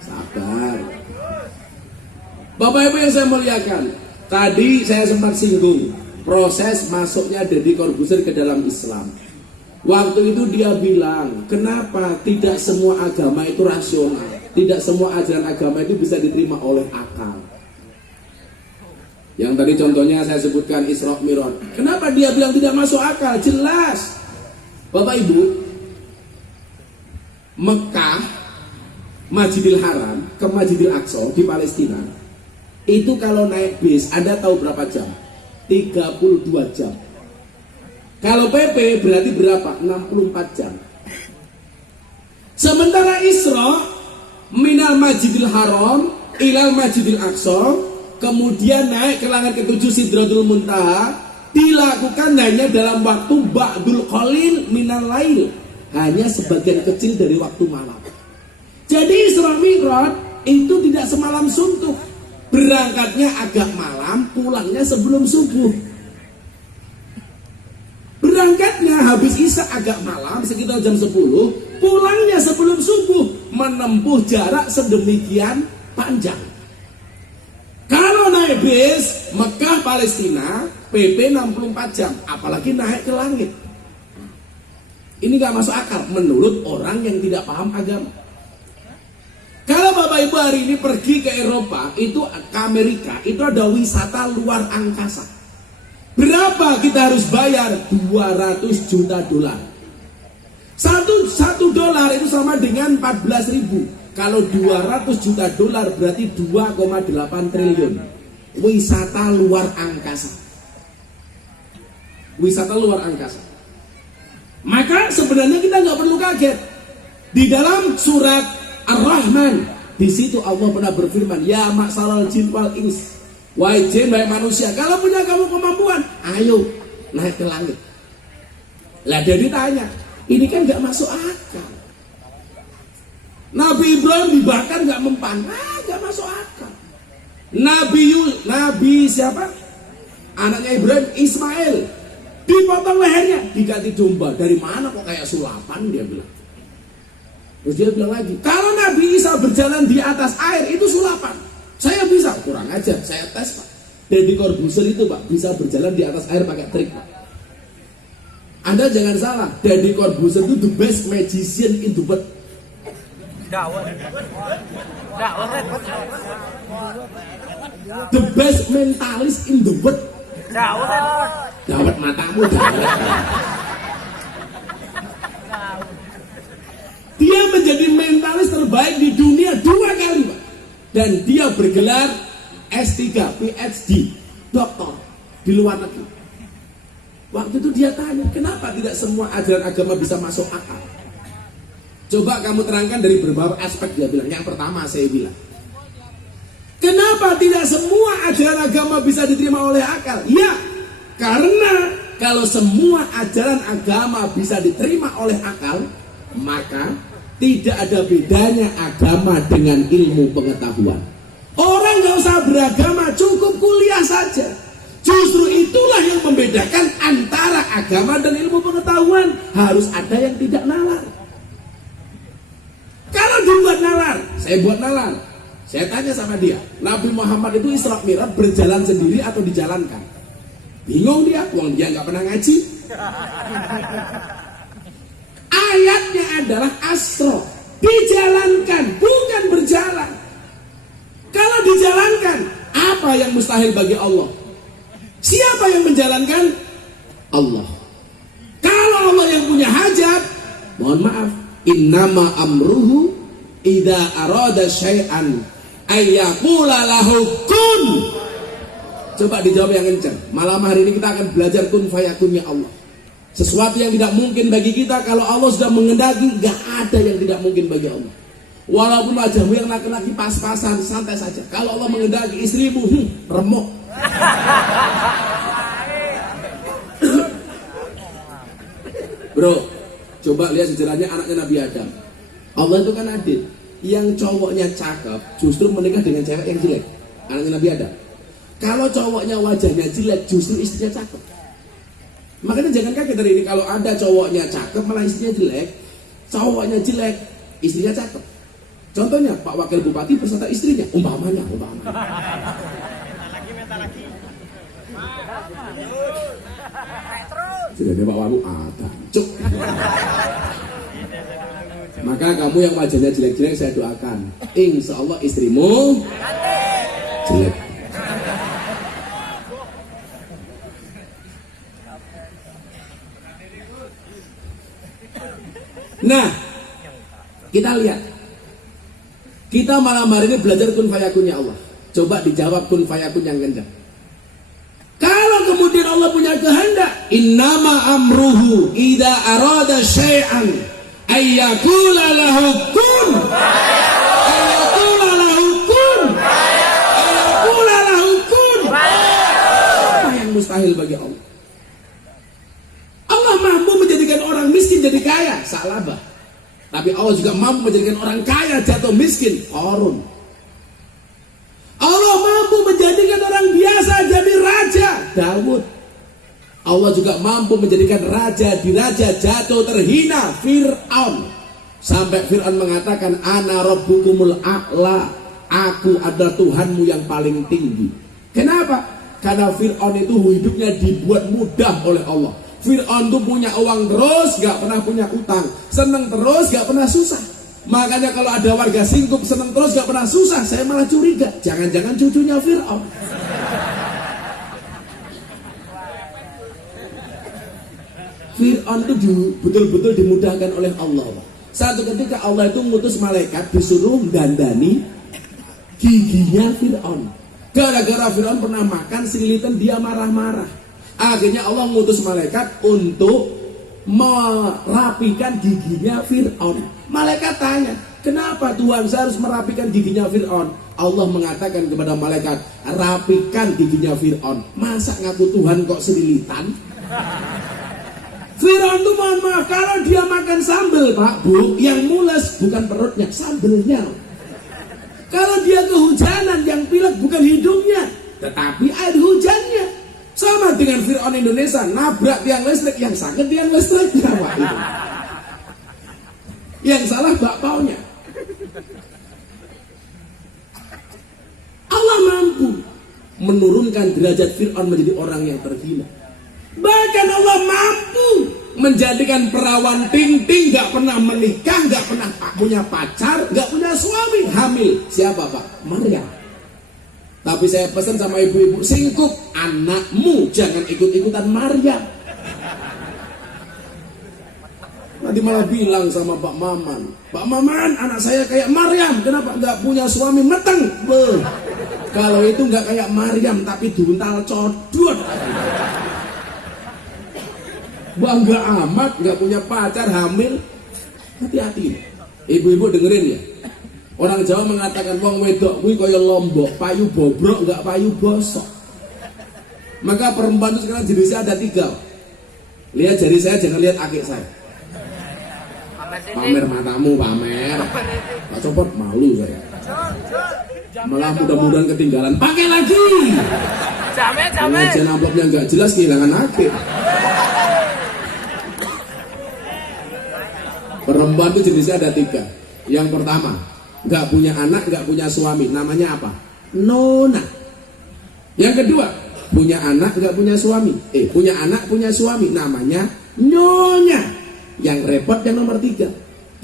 Sabar. Bapak Ibu yang saya muliakan, tadi saya sempat singgung proses masuknya Deddy Corbuzier ke dalam Islam. Waktu itu dia bilang, kenapa tidak semua agama itu rasional, tidak semua ajaran agama itu bisa diterima oleh akal. Yang tadi contohnya saya sebutkan Isra Mi'raj. Kenapa dia bilang tidak masuk akal? Jelas. Bapak Ibu, Mekah, Masjidil Haram ke Masjidil Aqsa di Palestina, itu kalau naik bis, Anda tahu berapa jam? 32 jam. Kalau PP berarti berapa? 64 jam. Sementara Isra minal Masjidil Haram ilal Masjidil Aqsa, kemudian naik ke langit ketujuh Sidratul Muntaha, dilakukan hanya dalam waktu ba'dul qalil minal lail, hanya sebagian kecil dari waktu malam. Jadi Isra Mi'raj itu tidak semalam suntuk, berangkatnya agak malam, pulangnya sebelum subuh. Berangkatnya habis Isya agak malam, sekitar jam 10, pulangnya sebelum subuh, menempuh jarak sedemikian panjang. Kalau naik bis Mekah Palestina, PP 64 jam, apalagi naik ke langit. Ini gak masuk akal menurut orang yang tidak paham agama. Kalau Bapak Ibu hari ini pergi ke Eropa, itu ke Amerika, itu ada wisata luar angkasa. Berapa kita harus bayar? 200 juta dolar. Satu dolar itu sama dengan 14.000. Kalau 200 juta dolar berarti 2,8 triliun. Wisata luar angkasa. Wisata luar angkasa. Maka sebenarnya kita nggak perlu kaget. Di dalam surat Ar-Rahman, di situ Allah pernah berfirman, ya ma'saral jin wal ins, wahai jin, wahai manusia, kalau punya kamu kemampuan, ayo naik ke langit. Lah jadi tanya, ini kan nggak masuk akal. Nabi Ibrahim dibakar nggak mempan, nggak masuk akal. Nabi siapa? Anaknya Ibrahim, Ismail, dipotong lehernya, diganti domba. Dari mana kok kayak sulapan, dia bilang. Terus dia bilang lagi, kalau Nabi Isa berjalan di atas air itu sulapan. Saya bisa, kurang aja, saya tes Pak. Deddy Corbuzier itu Pak, bisa berjalan di atas air pakai trik Pak. Anda jangan salah, Deddy Corbuzier itu the best magician in the world. The best mentalist in the world. Dawet matamu, dawet. Dia menjadi mentalis terbaik di dunia 2 kali Pak. Dan dia bergelar S3, PhD, doktor di luar negeri. Waktu itu dia tanya, kenapa tidak semua ajaran agama bisa masuk akal? Coba kamu terangkan dari beberapa aspek, dia bilang. Yang pertama saya bilang, kenapa tidak semua ajaran agama bisa diterima oleh akal? Ya, karena kalau semua ajaran agama bisa diterima oleh akal, maka tidak ada bedanya agama dengan ilmu pengetahuan. Orang gak usah beragama, cukup kuliah saja. Justru itulah yang membedakan antara agama dan ilmu pengetahuan. Harus ada yang tidak nalar. Kalau dibuat nalar, saya buat nalar. Saya tanya sama dia, Nabi Muhammad itu Isra Mi'raj berjalan sendiri atau dijalankan? Bingung dia, uang dia gak pernah ngaji. Ayatnya adalah asro, dijalankan, bukan berjalan. Kalau dijalankan, apa yang mustahil bagi Allah? Siapa yang menjalankan? Allah. Kalau Allah yang punya hajat, mohon maaf, innama amruhu idza arada syai'an ayyaqula lahu kun Coba dijawab yang kencang. Malam hari ini kita akan belajar kun fayakunnya Allah. Sesuatu yang tidak mungkin bagi kita, kalau Allah sudah mengendaki, gak ada yang tidak mungkin bagi Allah. Walaupun wajahmu yang laki-laki pas-pasan, santai saja. Kalau Allah mengendaki istrimu, remuk. Bro, coba lihat sejarahnya anaknya Nabi Adam. Allah itu kan adil. Yang cowoknya cakep justru menikah dengan cewek yang jelek. Anaknya Nabi Adam. Kalau cowoknya wajahnya jelek, justru istrinya cakep. Makanya jangan kaget dari ini, kalau ada cowoknya cakep malah istrinya jelek, cowoknya jelek, istrinya cakep. Contohnya Pak Wakil Bupati beserta istrinya, umpamanya. Sudah ada Pak Walu, cuk. Maka kamu yang wajahnya jelek-jelek saya doakan, insya Allah istrimu jelek. Nah, kita lihat. Kita malam hari ini belajar kun fayakunnya Allah. Coba dijawab kun fayakun yang kencang. Kalau kemudian Allah punya kehendak, innama amruhu idza arada syai'an ayyakula lahu kun. Ayyakula lahu kun. Ayyakula lahu kun. Apa yang mustahil bagi Allah? Allah mampu menjadikan orang miskin jadi kaya, Sa'labah. Tapi Allah juga mampu menjadikan orang kaya jatuh miskin, Qarun. Allah mampu menjadikan orang biasa jadi raja, Daud. Allah juga mampu menjadikan raja diraja jatuh terhina, Fir'aun. Sampai Fir'aun mengatakan, ana rabbukumul a'la, aku adalah Tuhanmu yang paling tinggi. Kenapa? Karena Fir'aun itu hidupnya dibuat mudah oleh Allah. Fir'aun tuh punya uang terus, gak pernah punya utang. Seneng terus, gak pernah susah. Makanya kalau ada warga singkup seneng terus, gak pernah susah, saya malah curiga, jangan-jangan cucunya Fir'aun. Fir'aun itu betul-betul dimudahkan oleh Allah. Satu ketika Allah itu ngutus malaikat disuruh dandani giginya Fir'aun. Gara-gara Fir'aun pernah makan selilitan, dia marah-marah. Akhirnya Allah ngutus malaikat untuk merapikan giginya Fir'aun. Malaikat tanya, kenapa Tuhan saya harus merapikan giginya Fir'aun? Allah mengatakan kepada malaikat, rapikan giginya Fir'aun. Masa ngaku Tuhan kok selilitan? Fir'aun tuh mohon maaf, kalau dia makan sambal Pak Bu, yang mules bukan perutnya, sambelnya. Kalau dia kehujanan, yang pilek bukan hidungnya, tetapi air hujannya. Sama dengan Fir'aun Indonesia, nabrak tiang listrik, yang sakit tiang listriknya Pak itu. Yang salah bakpaunya. Allah mampu menurunkan derajat Fir'aun menjadi orang yang terhina. Bahkan Allah mampu menjadikan perawan ting-ting, gak pernah menikah, gak pernah punya pacar, gak punya suami, hamil. Siapa Pak? Maryam. Tapi saya pesan sama ibu-ibu singkup, anakmu jangan ikut-ikutan Maryam. Nanti malah bilang sama Pak Maman, Pak Maman, anak saya kayak Maryam, kenapa nggak punya suami meteng? Kalau itu nggak kayak Maryam, tapi duntal codot. Bangga amat, nggak punya pacar, hamil. Hati-hati, ibu-ibu dengerin ya. Orang Jawa mengatakan wong wedok kuwi kaya lombok, payu bobrok enggak payu bosok. Maka perempuan itu sekarang jenisnya ada 3. Lihat jari saya, jangan lihat akik saya. Pamer matamu, pamer. Tak copot, malu saya. Malah mudah-mudahan ketinggalan. Pakai lagi. Jamet. Jangan amplopnya enggak jelas, kehilangan akik. Perempuan itu jenisnya ada 3. Yang pertama, nggak punya anak, nggak punya suami, namanya apa? Nona. Yang kedua, punya anak, nggak punya suami, punya anak, punya suami, namanya nyonya. Yang repot yang nomor 3,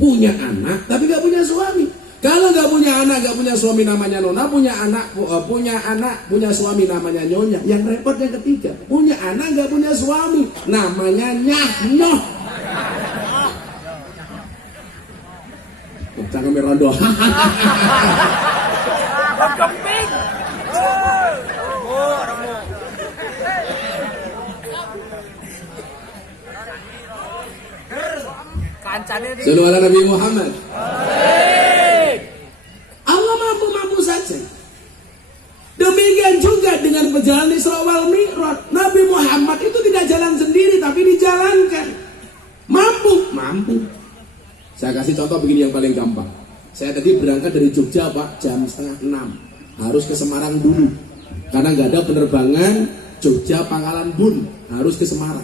punya anak tapi nggak punya suami. Kalau nggak punya anak, nggak punya suami, namanya nona. Punya anak, punya suami, namanya nyonya. Yang repot yang ketiga, punya anak, nggak punya suami, namanya nyoh. Jangan merondo. Sallu ala Nabi Muhammad. Allah mampu-mampu saja. Demikian juga dengan perjalanan Isra wal Mi'raj. Nabi Muhammad itu tidak jalan sendiri tapi dijalankan. Mampu. Saya kasih contoh begini yang paling gampang. Saya tadi berangkat dari Jogja Pak jam 5:30. Harus ke Semarang dulu. Karena nggak ada penerbangan Jogja Pangkalan Bun, harus ke Semarang.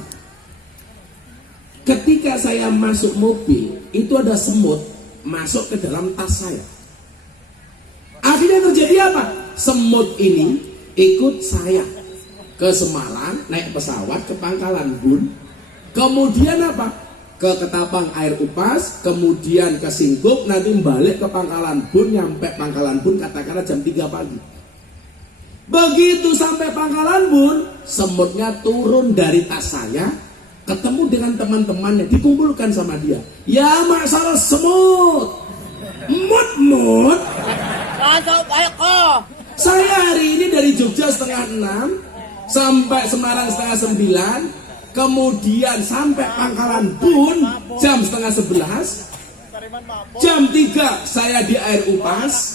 Ketika saya masuk mobil, itu ada semut masuk ke dalam tas saya. Akhirnya terjadi apa? Semut ini ikut saya ke Semarang, naik pesawat ke Pangkalan Bun. Kemudian apa? Ke Ketapang Air Upas, kemudian ke Singkup, nanti balik ke Pangkalan Bun, nyampe Pangkalan Bun katakanlah jam 3 pagi. Begitu sampai Pangkalan Bun, semutnya turun dari tas saya, ketemu dengan teman-temannya, dikumpulkan sama dia. Ya masalah semut, mut. Saya hari ini dari Jogja 5:30 sampai Semarang 8:30, kemudian sampai Pangkalan Bun jam 10:30, jam 3 saya di Air Upas,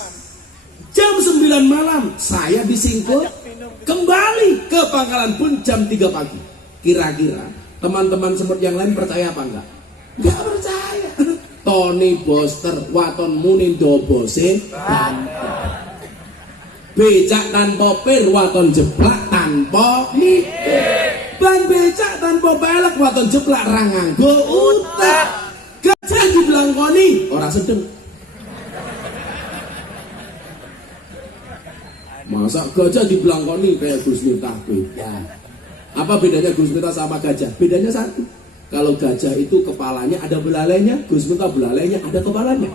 jam 9 malam saya di Singkup, kembali ke Pangkalan Bun jam 3 pagi. Kira-kira teman-teman semut yang lain percaya apa enggak? Enggak percaya. Tony Boster waton muni dobose becak tanpa pir waton jeplak tanpa mikir. Ban becak tanpa pelek waton jeplak ra nganggo utak. Gajah diblangkoni ora sedeng. Masa gajah diblangkoni kayak Gus Miftah? Beda. Apa bedanya Gus Miftah sama gajah? Bedanya satu. Kalau gajah itu kepalanya ada belalainya, Gus Miftah belalainya ada kepalanya.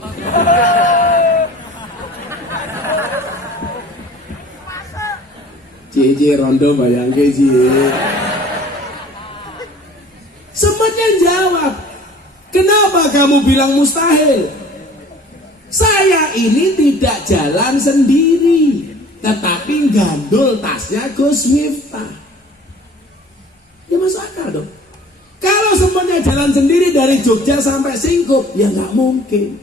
Cie rondo bayang cie. Semutnya jawab, kenapa kamu bilang mustahil? Saya ini tidak jalan sendiri, tetapi gandul tasnya Gus Miftah. Ya masuk akal dong. Kalau semuanya jalan sendiri dari Jogja sampai Singkup, ya nggak mungkin.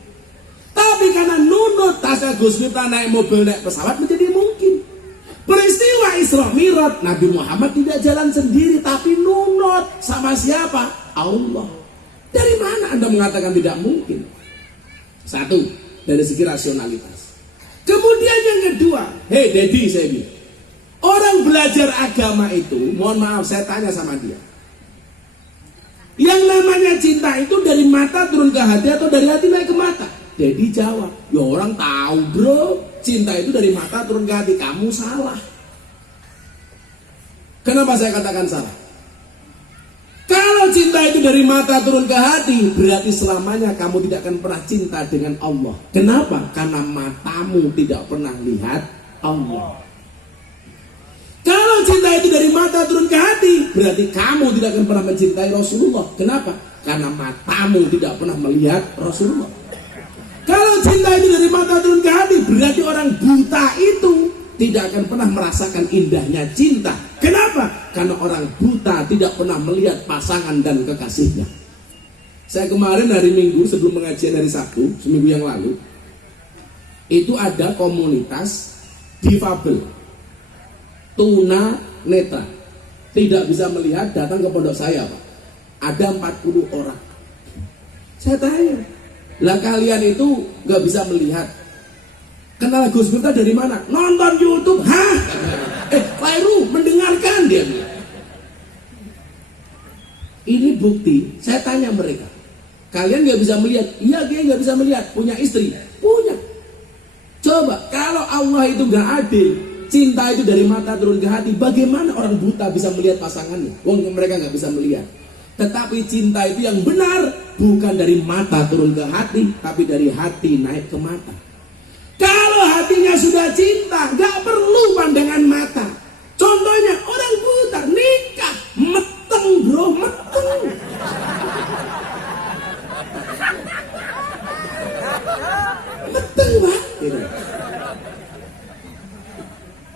Tapi karena nunut tasnya Gus Miftah naik mobil, naik pesawat, menjadi mungkin. Peristiwa Isra Mi'raj, Nabi Muhammad tidak jalan sendiri, tapi nunut sama siapa? Allah. Dari mana Anda mengatakan tidak mungkin? Satu, dari segi rasionalitas. Kemudian yang kedua, hei Dedi, saya bilang, orang belajar agama itu, mohon maaf saya tanya sama dia, yang namanya cinta itu dari mata turun ke hati atau dari hati naik ke mata? Dedi jawab, ya orang tahu bro, cinta itu dari mata turun ke hati. Kamu salah. Kenapa saya katakan salah? Kalau cinta itu dari mata turun ke hati, berarti selamanya kamu tidak akan pernah cinta dengan Allah. Kenapa? Karena matamu tidak pernah lihat Allah. Kalau cinta itu dari mata turun ke hati, berarti kamu tidak akan pernah mencintai Rasulullah. Kenapa? Karena matamu tidak pernah melihat Rasulullah. Kalau cinta itu dari mata turun ke hati, berarti orang buta itu tidak akan pernah merasakan indahnya cinta. Kenapa? Karena orang buta tidak pernah melihat pasangan dan kekasihnya. Saya kemarin hari Minggu sebelum pengajian hari Sabtu, seminggu yang lalu, itu ada komunitas difabel, tuna netra, tidak bisa melihat, datang ke pondok saya Pak. Ada 40 orang. Saya tanya, lah kalian itu gak bisa melihat, kenal Gus Miftah dari mana? Nonton YouTube. Hah? Keliru, mendengarkan dia bilang. Ini bukti. Saya tanya mereka, kalian gak bisa melihat? Iya, kalian gak bisa melihat. Punya istri? Punya. Coba kalau Allah itu gak adil, cinta itu dari mata turun ke hati, bagaimana orang buta bisa melihat pasangannya? Wong mereka gak bisa melihat. Tetapi cinta itu yang benar bukan dari mata turun ke hati, tapi dari hati naik ke mata. Kalau hatinya sudah cinta, gak perlu pandangan mata. Contohnya orang buta nikah, meteng bro, meteng. Meteng Pak.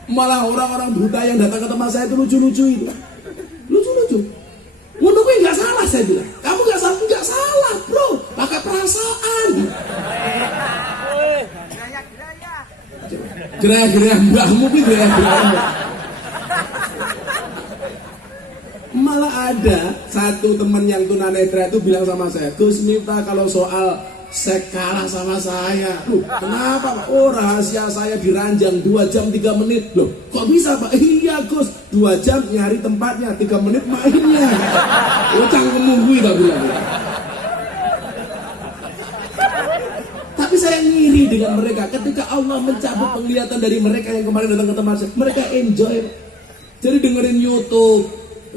Malah orang-orang buta yang datang ke tempat saya itu lucu-lucu itu. Lucu-lucu. Menurutku nggak salah, saya bilang. Kamu nggak salah bro. Pakai Gerah-gerah mbahmu kuwi gerah-gerah. Malah ada satu teman yang tunanetra itu bilang sama saya, Gus Miftah kalau soal seks kalah sama saya. Loh, kenapa Pak? Oh, rahasia saya diranjang 2 jam 3 menit. Loh, kok bisa Pak? Iya Gus, 2 jam nyari tempatnya, 3 menit mainnya. Oh, cangkemmu kuwi tak bilang. Tapi saya ngiri dengan mereka ketika Allah mencabut penglihatan dari mereka yang kemarin datang ke tempat saya. Mereka enjoy. Jadi dengerin YouTube.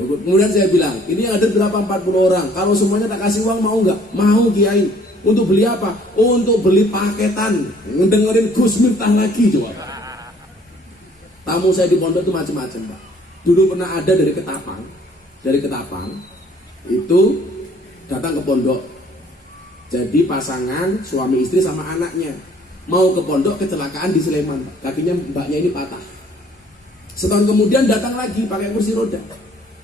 Kemudian saya bilang, ini yang ada berapa 40 orang. Kalau semuanya tak kasih uang mau nggak? Mau Kiai. Untuk beli apa? Untuk beli paketan. Ngedengerin Gus Miftah lagi coba. Tamu saya di pondok itu macam-macam Pak. Dulu pernah ada dari Ketapang. Dari Ketapang itu datang ke pondok. Jadi pasangan suami istri sama anaknya mau ke pondok, kecelakaan di Sleman. Kakinya mbaknya ini patah. Setahun kemudian datang lagi pakai kursi roda.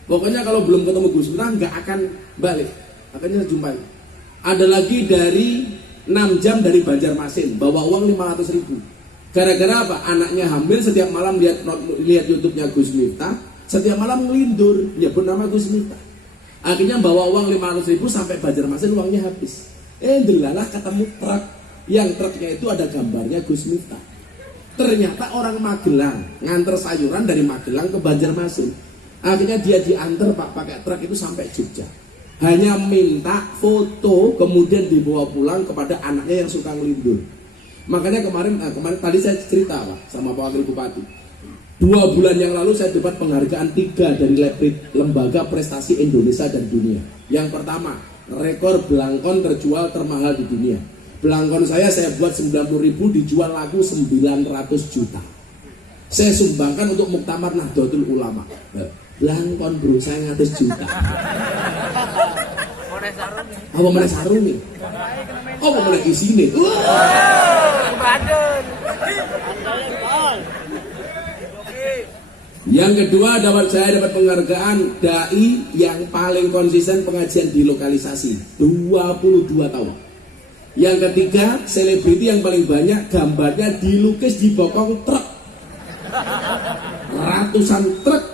Pokoknya kalau belum ketemu Gus Miftah nggak akan balik. Akhirnya jumpai. Ada lagi dari 6 jam dari Banjarmasin, bawa uang 500.000. Gara-gara apa? Anaknya hamil, setiap malam lihat YouTube-nya Gus Miftah, setiap malam ngelindur nyebut nama Gus Miftah. Akhirnya bawa uang 500.000 sampai Banjarmasin, uangnya habis. Delalah ketemu truk. Yang truknya itu ada gambarnya Gus Miftah. Ternyata orang Magelang nganter sayuran dari Magelang ke Banjarmasin. Akhirnya dia diantar Pak pakai truk itu sampai Jogja. Hanya minta foto kemudian dibawa pulang kepada anaknya yang suka ngelindur. Makanya kemarin tadi saya cerita Pak sama Pak Wakil Bupati. 2 bulan yang lalu saya dapat penghargaan 3 dari Lembaga Prestasi Indonesia dan Dunia. Yang pertama, rekor belangkon terjual termahal di dunia. Belangkon saya buat 90.000, dijual laku 900 juta. Saya sumbangkan untuk Muktamar Nahdlatul Ulama. Belangkon bro, saya 100 juta. Apa mana sarung nih? Apa mana isine? Yang kedua saya dapat penghargaan dai yang paling konsisten pengajian di lokalisasi 22 tahun. Yang ketiga selebriti yang paling banyak gambarnya dilukis di bokong truk, ratusan truk,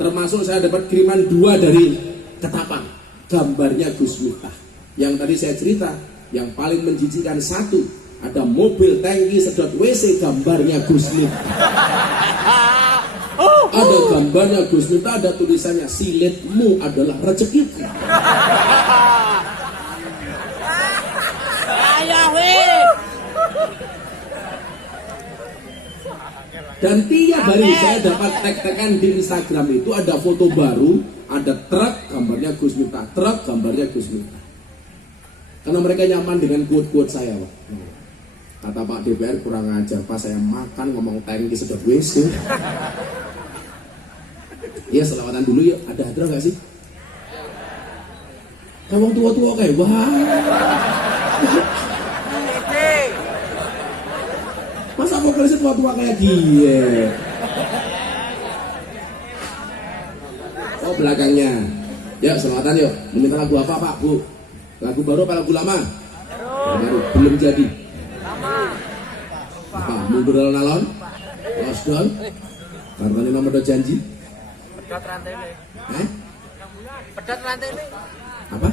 termasuk saya dapat kiriman 2 dari Ketapang, gambarnya Gus Miftah. Yang tadi saya cerita yang paling menjijikan 1, ada mobil tangki sedot WC gambarnya Gus Miftah. Ada gambarnya Gus Miftah, ada tulisannya silitmu adalah rezekiku. Dan tiap hari saya dapat tag-tagan di Instagram itu ada foto baru, ada truk gambarnya Gus Miftah, truk gambarnya Gus Miftah. Karena mereka nyaman dengan quote-quote saya Pak. Kata Pak DPR kurang ajar pas saya makan ngomong tangki sedot WC. Iya selawatan dulu yuk, ada nggak sih? Kalau tua-tua kayak wah. Masa vokalisnya tua-tua kayak dia? Oh belakangnya. Ya selawatan yuk. Meminta lagu apa Pak Bu? Lagu baru apa lagu lama? Baru. Belum jadi. Apa? Mundur alon-alon? Lost down? Karena ini nomor janji. Pedot rantene. Pedot rantene. Apa?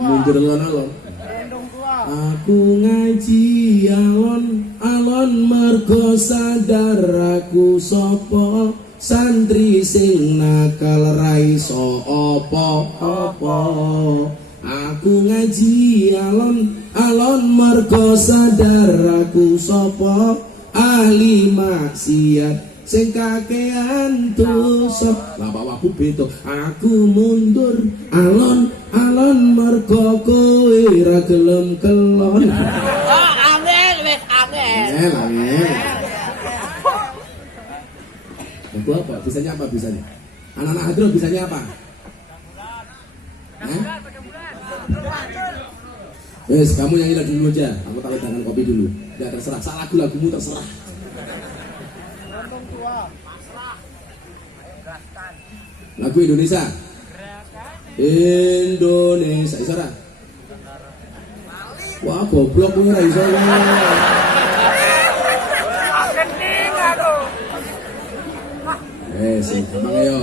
Mundur alon-alon. Aku ngaji alon mergo sadar aku sapa santri sing nakal ra iso apa-apa. Aku ngaji alon mergo sadar aku sapa ahli maksiat sing kakean dosa. Lah bawahku beda. Aku mundur alon mergo kowe ra gelem kelon. Angel wis angel. Angel. Itu apa? Bisanya apa bisanya? Anak-anak hadro bisanya apa? Wes, kamu nyanyi lagu dulu aja. Aku taruh tangan kopi dulu. Ya terserah. Salah lagumu terserah. Lagu Indonesia. Indonesia isara. Wah goblok kowe ora iso. gampang ayo.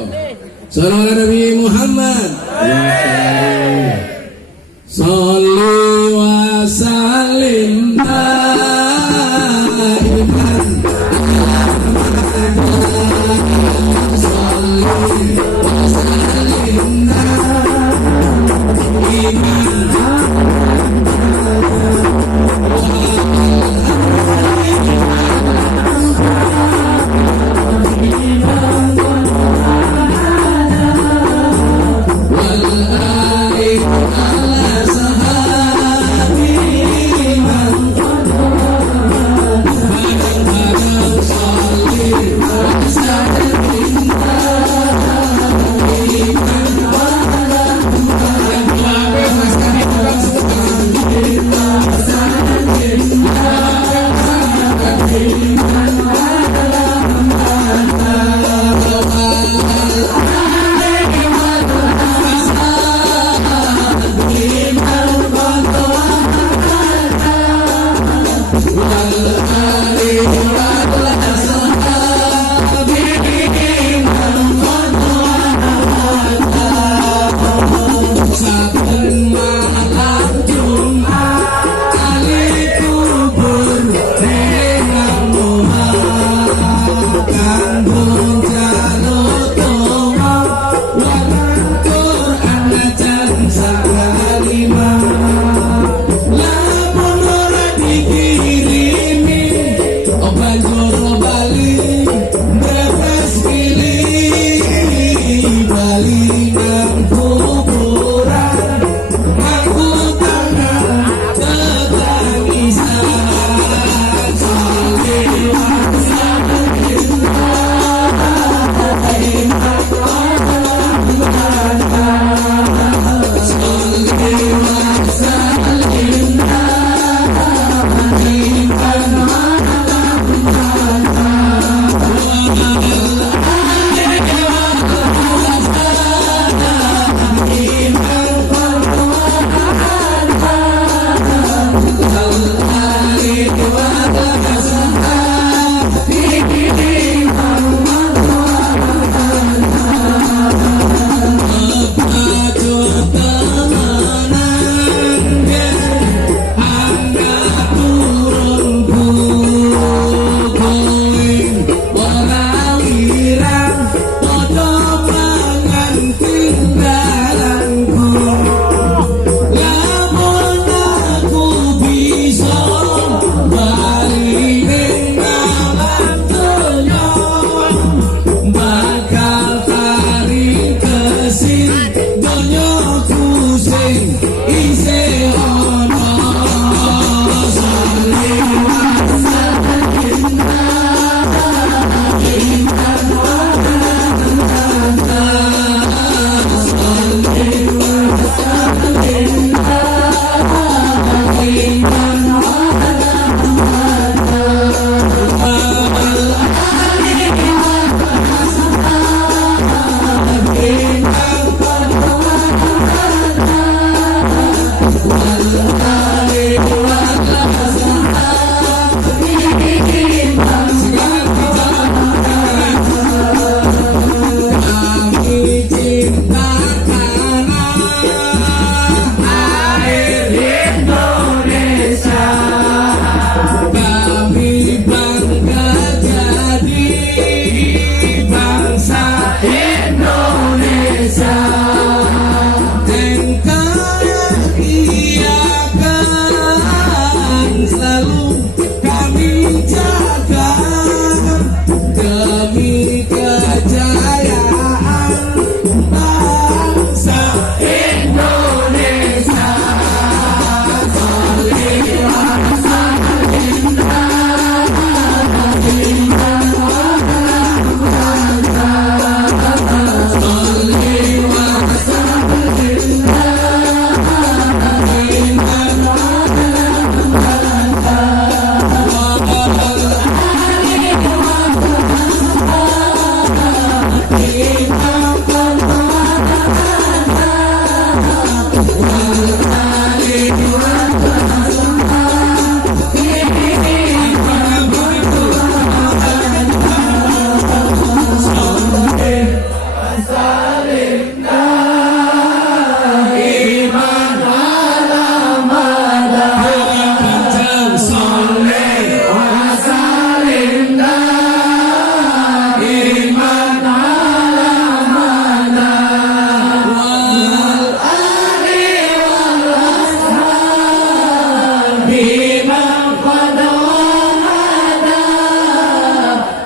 Sallallahu ala Nabi Muhammad. Sholli wa sallim daiman wal ali ala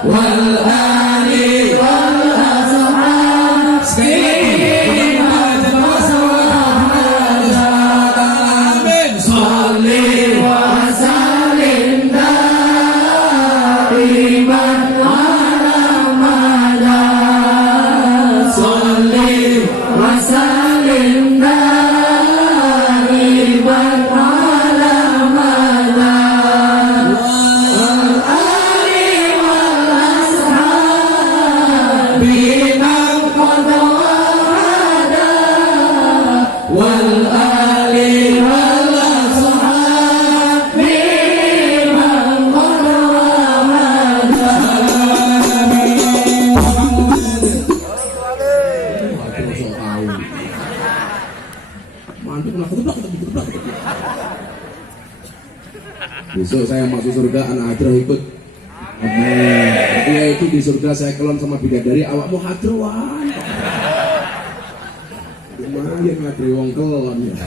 wal ali wal ashab. Sekali Salli wa sallim daiman ala madad. Salli wa sallim daiman ala madad. Wal ali wal ashab biman qad wahada. Wal ali wal besok saya masuk surga, anak hadroh ikut. Tapi ya itu di surga saya kelon sama bidadari, awakmu hadroan. Lumayan ngadri wong kelon ya.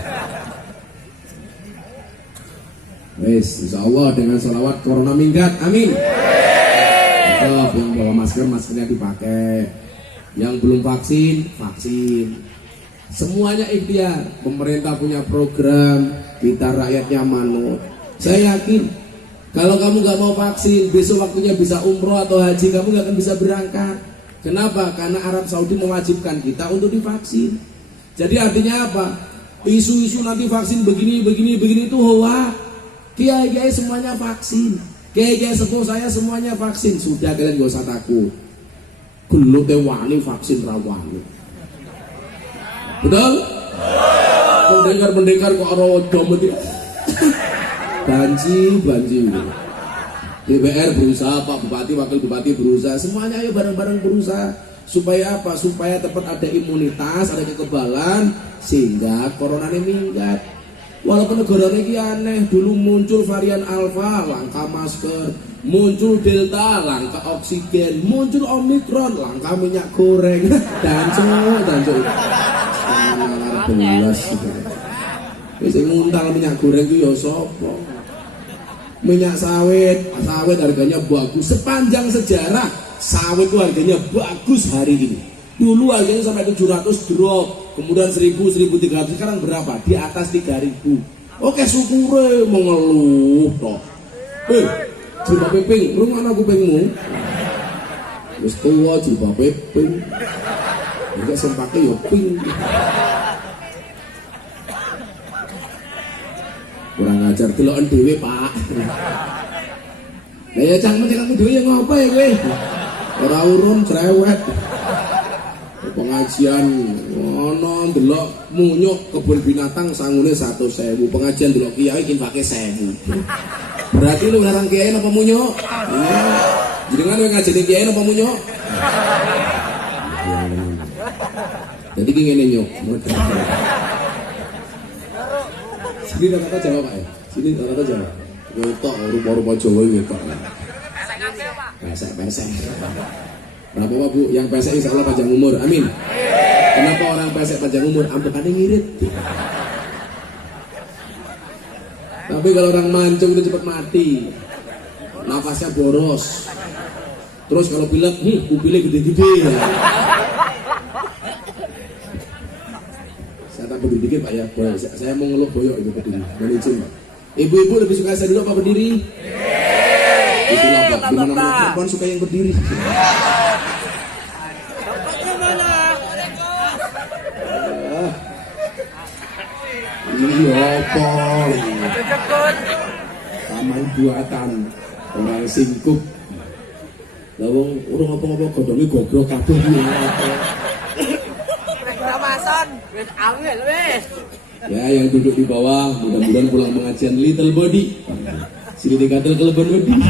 Wes, insyaallah dengan sholawat corona minggat, amin. Tetap yang bawa masker, maskernya dipakai. Yang belum vaksin, vaksin. Semuanya ikhtiar. Pemerintah punya program, kita rakyatnya manut. Saya yakin kalau kamu gak mau vaksin, besok waktunya bisa umroh atau haji, kamu gak akan bisa berangkat. Kenapa? Karena Arab Saudi mewajibkan kita untuk divaksin. Jadi artinya apa? Isu-isu nanti vaksin begini itu hoax. Kiai-kiai semuanya vaksin. Kiai-kiai sepuh saya semuanya vaksin. Sudah, kalian gak usah takut. Gelut wani vaksin rawani. Betul? Pendekar kok ora dometi. Banji. DPR berusaha, Pak Bupati, Wakil Bupati berusaha, semuanya ayo bareng-bareng berusaha. Supaya apa? Supaya tepat ada imunitas, ada kekebalan, sehingga corona ini minggat. Walaupun negara ini aneh, dulu muncul varian Alpha, langka masker, muncul Delta, langka oksigen, muncul Omikron, langka minyak goreng, dan belas. Bisa nguntal minyak goreng itu ya sopo. Minyak sawit harganya bagus. Sepanjang sejarah sawit itu harganya bagus hari ini. Dulu harganya sampai 700 drop, kemudian 1000, 1300, sekarang berapa? Di atas 3000. Oke, syukure mau ngeluh toh. Jilbab pink, lu mana kupingmu? Wis tua jilbab pink. Enggak sempake yo pink. Kurang ajar deloken dhewe, Pak. Lah ya cang meneh kamu dhewe ya ngopo ya kowe? Ora urun cerewet. Pengajian ono ndelok munyuk kebun binatang sangune 100.000. Pengajian ndelok kiai infake 1.000. Berarti lu larang kiai napa munyuk? Jenengan kowe ngajeni kiai napa munyuk? Jadi ki ngene nyuk. Sini kata Jawa Pak ya? Sini kata Jawa. Ngetok rupa-rupa Jawa ngetok. Pesek. Berapa Pak Bu? Yang pesek insya Allah panjang umur. Amin. Kenapa orang pesek panjang umur? Ambekannya ngirit. Tapi kalau orang mancung itu cepat mati. Nafasnya boros. Terus kalau pilek, pupilnya gede-gede. Saya tak berdiri dikit Pak ya. Boleh. Saya mau ngeluh boyok itu berdiri. Mohon izin Pak. Ibu-ibu lebih suka saya dulu apa berdiri? Itulah Pak. Dimana perempuan suka yang berdiri. Ini apa? Taman buatan orang singkup. Lawang urung apa-apa godhonge gogrok kabeh iki. Ramasan, wis angel wis. Ya, yang duduk di bawah mudah-mudahan pulang pengajian little body. Sini dikatel kelebon body.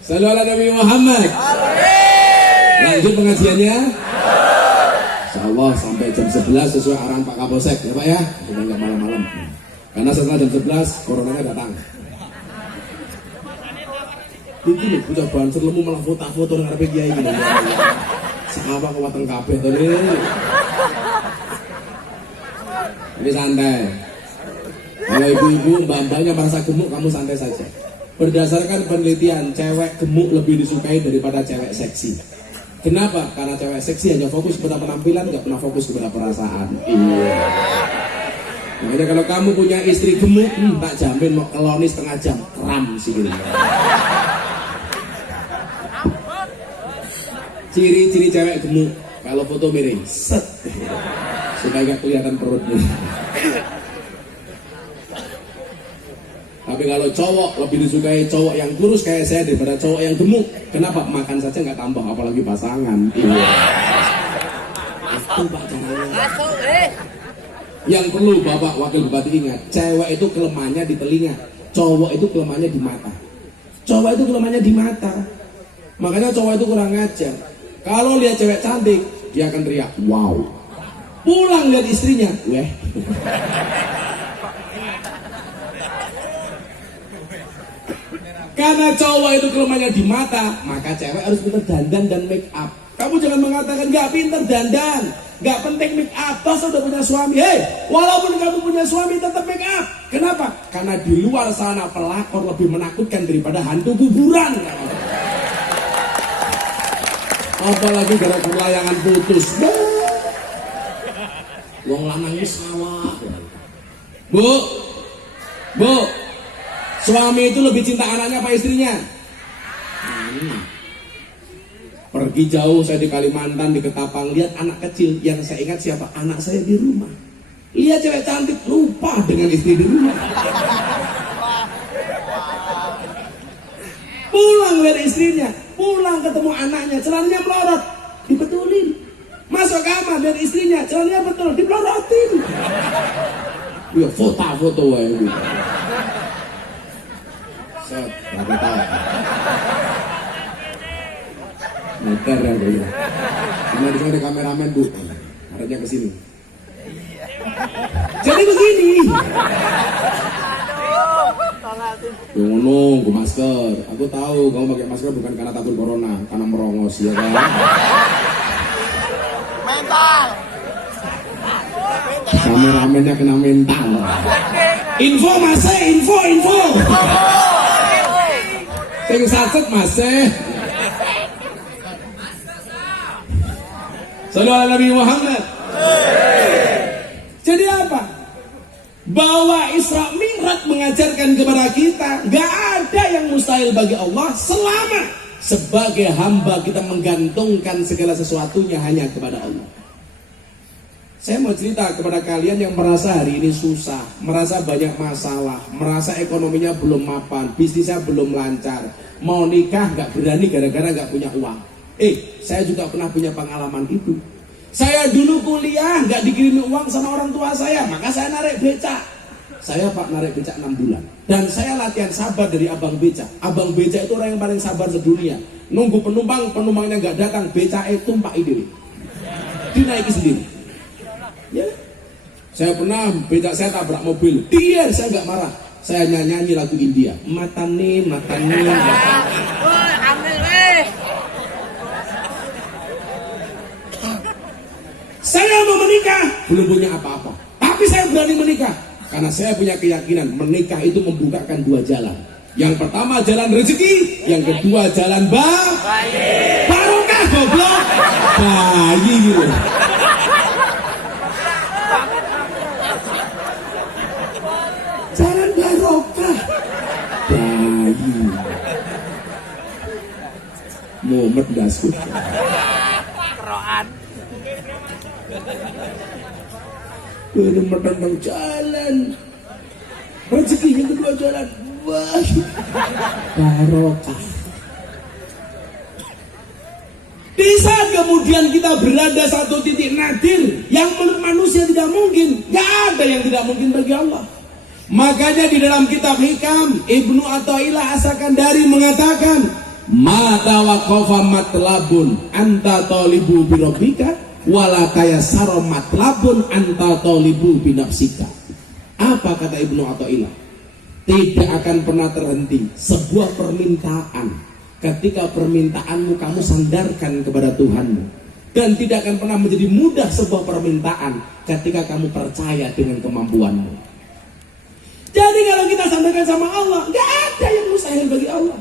Sallallahu alaihi Nabi Muhammad. Lanjut pengajiannya. Insyaallah sampai jam 11 sesuai arahan Pak Kapolsek ya Pak ya. Sudah enggak malam-malam. Karena setelah jam 11 coronanya datang. Iki lho bocah banser lemu malah foto-foto nang arepe kiai iki. Sawah kewateng kabeh to Ini santai. Kalau ibu-ibu, mbak-mbaknya merasa gemuk, kamu santai saja. Berdasarkan penelitian, cewek gemuk lebih disukai daripada cewek seksi. Kenapa? Karena cewek seksi hanya fokus kepada penampilan, nggak pernah fokus kepada perasaan. Iya. Makanya kalau kamu punya istri gemuk, tak jamin mau keloni setengah jam, kram sih gitu. Ciri-ciri cewek gemuk, kalau foto miring, set, supaya nggak kelihatan perutnya. Tapi kalau cowok lebih disukai cowok yang kurus kayak saya daripada cowok yang gemuk. Kenapa? Makan saja nggak tambah, apalagi pasangan. Iya. Itu Pak caranya. Masuk, Yang perlu Bapak Wakil Bupati ingat, cewek itu kelemahannya di telinga, cowok itu kelemahannya di mata. Cowok itu kelemahannya di mata. Makanya cowok itu kurang ajar. Kalau lihat cewek cantik, dia akan teriak, wow. Pulang lihat istrinya, weh. Karena cowok itu kelemahannya di mata, maka cewek harus pintar dandan dan make up. Kamu jangan mengatakan nggak pintar dandan, nggak penting make up, toh udah punya suami. Hei, walaupun kamu punya suami tetap make up. Kenapa? Karena di luar sana pelakor lebih menakutkan daripada hantu kuburan. Apalagi gara-gara layangan putus. Wong lanangnya sawah. Bu, suami itu lebih cinta anaknya apa istrinya? Pergi jauh saya di Kalimantan, di Ketapang, lihat anak kecil. Yang saya ingat siapa? Anak saya di rumah. Lihat cewek cantik, lupa dengan istri di rumah. Pulang lihat istrinya, pulang ketemu anaknya, celananya melorot, dibetulin. Masuk kamar lihat istrinya, celananya betul, dipelorotin. Ya foto-foto wae. Set, nggak tahu. Meter ya Bu. Karena di sini ada kameramen Bu. Harapnya ke sini. Jadi begini. Yang nunggu masker. Aku tahu kamu pakai masker bukan karena takut corona, karena merongos ya kan. mental. Kameramennya kena mental. Info Mas, info. Sing sacet Mas. Sallallahu alaihi Nabi Muhammad. Jadi apa? Bahwa Isra Mi'raj mengajarkan kepada kita, gak ada yang mustahil bagi Allah selama sebagai hamba kita menggantungkan segala sesuatunya hanya kepada Allah. Saya mau cerita kepada kalian yang merasa hari ini susah, merasa banyak masalah, merasa ekonominya belum mapan, bisnisnya belum lancar, mau nikah gak berani gara-gara gak punya uang. Saya juga pernah punya pengalaman itu. Saya dulu kuliah gak dikirimi uang sama orang tua saya, maka saya narik becak. Saya Pak narik becak 6 bulan. Dan saya latihan sabar dari abang becak. Abang becak itu orang yang paling sabar sedunia. Nunggu penumpangnya gak datang, becak itu tumpah ide. Dinaiki sendiri. Ya. Saya pernah becak saya tabrak mobil. Dia saya gak marah. Saya nyanyi lagu India. Matane. Woi, ambil weh. Saya mau menikah, belum punya apa-apa. Tapi saya berani menikah. Karena saya punya keyakinan menikah itu membukakan 2 jalan. Yang pertama jalan rezeki, yang kedua jalan bayi. Barokah goblok. Bayi gitu. Jalan barokah. Bayi. Muhammad Dasut. Keroan. Tentang jalan rezeki, yang kedua jalan barokah. Di saat kemudian kita berada satu titik nadir yang menurut manusia tidak mungkin, gak ada yang tidak mungkin bagi Allah. Makanya di dalam kitab Hikam Ibnu Athaillah As-Sakandari mengatakan, mata waqafa matlabun anta talibu birobika wala tayassara matlabun anta talibu binafsika. Apa kata Ibnu Athaillah? Tidak akan pernah terhenti sebuah permintaan ketika permintaanmu kamu sandarkan kepada Tuhanmu, dan tidak akan pernah menjadi mudah sebuah permintaan ketika kamu percaya dengan kemampuanmu. dikatakan sama Allah, nggak ada yang mustahil bagi Allah.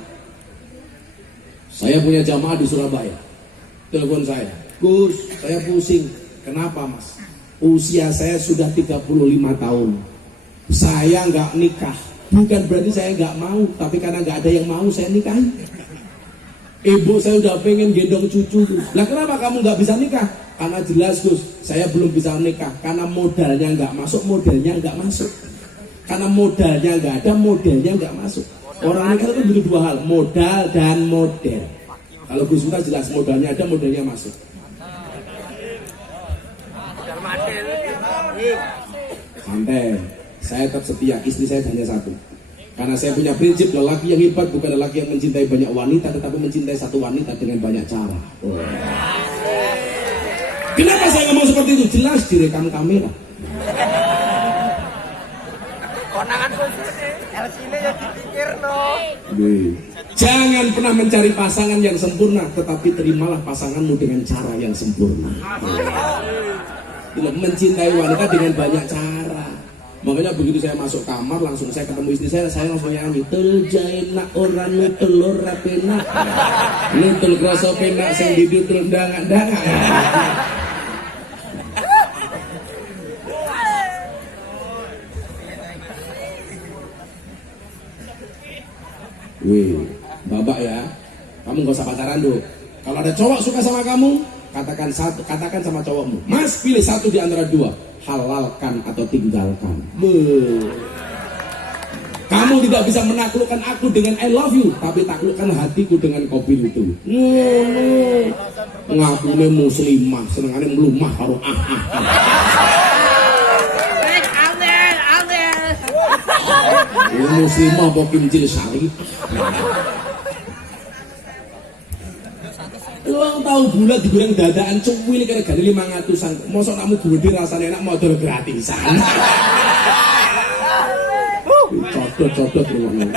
Saya punya jamaah di Surabaya, telepon saya, Gus, saya pusing. Kenapa mas? Usia saya sudah 35 tahun, saya nggak nikah. Bukan berarti saya nggak mau, tapi karena nggak ada yang mau saya nikahi. Ibu saya udah pengen gendong cucu. Lah kenapa kamu nggak bisa nikah? Karena jelas Gus, saya belum bisa nikah karena modalnya nggak masuk, modelnya nggak masuk. Karena modalnya nggak ada, modelnya nggak masuk. Orang nikah itu butuh dua hal, modal dan model. Kalau Gus Miftah jelas modalnya ada, modelnya masuk. Santai, saya tetap setia, istri saya hanya satu. Karena saya punya prinsip, lelaki yang hebat bukan lelaki yang mencintai banyak wanita, tetapi mencintai satu wanita dengan banyak cara. Kenapa saya ngomong seperti itu? Jelas direkam kamera. Konangan khusus LC-nya ya dipikir no. Jangan pernah mencari pasangan yang sempurna, tetapi terimalah pasanganmu dengan cara yang sempurna. Mencintai wanita dengan banyak cara. Makanya begitu saya masuk kamar, langsung saya ketemu istri saya langsung nyanyi. Terjaina orang nutelur rapena, nutel kroso pena, sing didutul dangak-dangak. Wih, babak ya, kamu gak usah pacaran dulu. Kalau ada cowok suka sama kamu, katakan sama cowokmu, Mas pilih satu di antara dua, halalkan atau tinggalkan. Kamu tidak bisa menaklukkan aku dengan I love you, tapi taklukkan hatiku dengan kopi itu. Ngakune muslimah, senengane melumah karo muslimah apa kimcil sari. Lu tahu bulat digoreng dadaan cuwil kira gane 500-an. Mosok namu gede rasane enak modal gratisan. Codot rumahmu.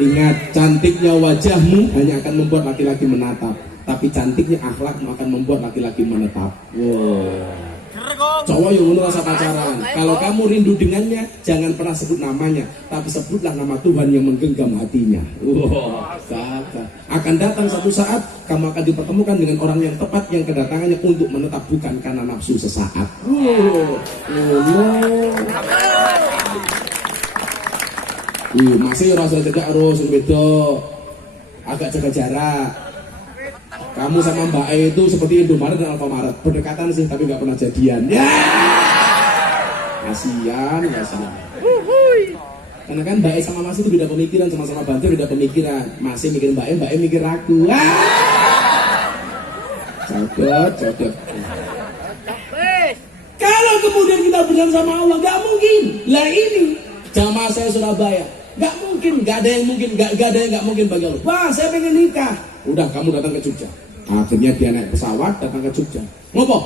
Ingat, cantiknya wajahmu hanya akan membuat laki-laki menatap, tapi cantiknya akhlakmu akan membuat laki-laki menetap. Wow. Cowok yang menurut rasa pacaran, kalau kamu rindu dengannya, jangan pernah sebut namanya, tapi sebutlah nama Tuhan yang menggenggam hatinya. Akan datang satu saat, kamu akan dipertemukan dengan orang yang tepat, yang kedatangannya untuk menetap, bukan karena nafsu sesaat. Masih rasa cegak harus beda, agak jaga jarak. Kamu sama Mbak E itu seperti Indomaret dan Alfamaret, berdekatan sih tapi nggak pernah jadian. Ya, kasihan. Karena kan Mbak E sama Mas itu beda pemikiran, sama-sama bantu beda pemikiran. Masih mikir Mbak E mikir aku. Codot. Kalau kemudian kita bersama sama Allah, nggak mungkin. Lah ini jamaah saya Surabaya, nggak mungkin, nggak ada yang mungkin, nggak ada yang nggak mungkin bagi Allah. Wah, saya pengen nikah. Udah, kamu datang ke Jogja. Akhirnya dia naik pesawat datang ke Jogja. Ngopo?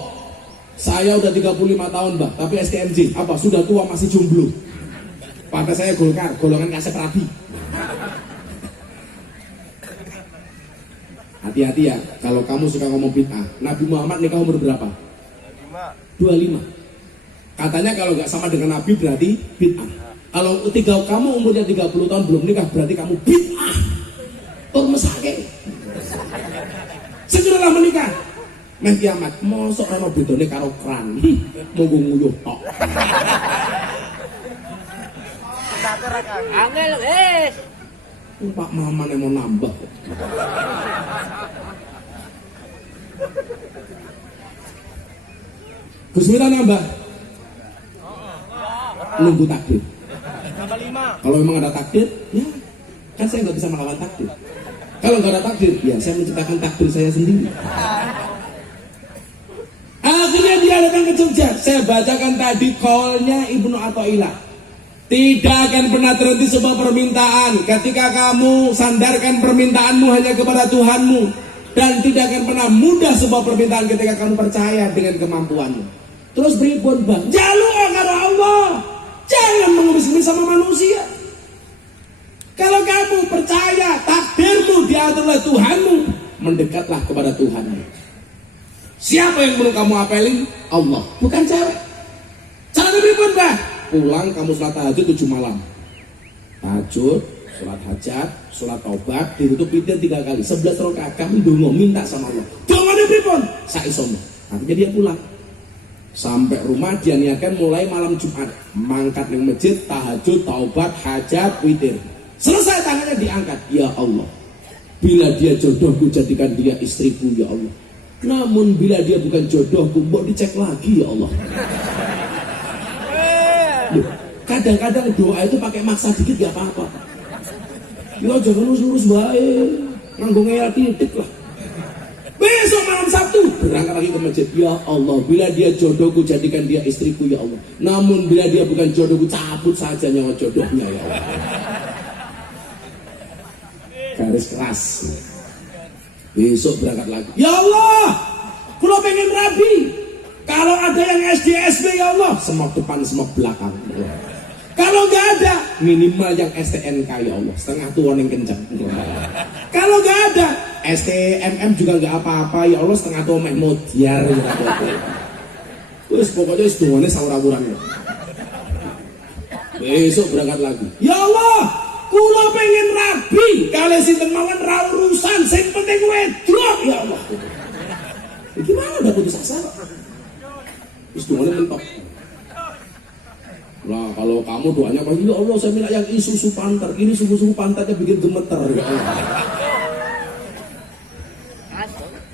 Saya udah 35 tahun, Mbak, tapi STMJ. Apa? Sudah tua masih jomblo. Partai saya Golkar, golongan Kasep Rabi. Hati-hati ya, kalau kamu suka ngomong bid'ah. Nabi Muhammad nikah umur berapa? 25. Katanya kalau nggak sama dengan Nabi berarti bid'ah. Kalau kamu umurnya 30 tahun belum nikah berarti kamu bid'ah. Mesake. Segeralah menikah. Meh kiamat, mosok ana bedone karo kran. Monggo nguyuh tok. Angel wis. Pak Maman yang mau nambah. Gus Miftah nambah. Nunggu takdir. Tambah 5. Kalau memang ada takdir, ya kan saya nggak bisa melawan takdir. Kalau nggak ada takdir, ya saya menciptakan takdir saya sendiri. Akhirnya dia datang ke Jogja. Saya bacakan tadi call-nya Ibnu Athaillah. Tidak akan pernah terhenti sebuah permintaan ketika kamu sandarkan permintaanmu hanya kepada Tuhanmu, dan tidak akan pernah mudah sebuah permintaan ketika kamu percaya dengan kemampuanmu. Terus beribun bang, jalur karo Allah, jangan mengemis-ngemis sama manusia. Kalau kamu percaya takdirmu diatur oleh Tuhanmu, mendekatlah kepada Tuhanmu. Siapa yang perlu kamu apelin? Allah, bukan cewek. Cara beribun bah, pulang kamu sholat tahajud 7 malam. tahajud, sholat hajat, sholat taubat, ditutup witir 3 kali, 11 rakaat. Kamu dongo minta sama Allah. Dongone pripun? Saisomu. Artinya dia pulang. Sampai rumah dia niatkan mulai malam Jumat, mangkat di masjid, tahajud, taubat, hajat, witir. Selesai tangannya diangkat. Ya Allah, bila dia jodohku jadikan dia istriku ya Allah. Namun bila dia bukan jodohku, mbok dicek lagi ya Allah. Loh, kadang-kadang doa itu pakai maksa dikit gak apa-apa. Ya jangan lurus-lurus baik, nganggo ngeyel titik lah. Besok malam Sabtu berangkat lagi ke masjid. Ya Allah, bila dia jodohku jadikan dia istriku ya Allah. Namun bila dia bukan jodohku, cabut saja nyawa jodohnya ya Allah. Garis keras. Besok berangkat lagi. Ya Allah, kalau pengen rabi. Kalau ada yang SD SD ya Allah, semok depan semok belakang. Ya Allah. Kalau nggak ada, minimal yang STNK ya Allah, setengah tuan yang kencang. Kalau nggak ada, STMM juga nggak apa-apa ya Allah, setengah tuan meh modiar. Terus pokoknya semuanya saurawurannya. Besok berangkat lagi. Ya Allah, kula pengen rabi, kalian sinten mawon ra urusan, sing penting wedok ya Allah. Gimana udah putus asa? Terus semuanya mentok. Lah kalau kamu doanya apa? Ya Allah, saya minta yang isusu pantar. Ini suku-suku pantatnya bikin gemeter ya Allah.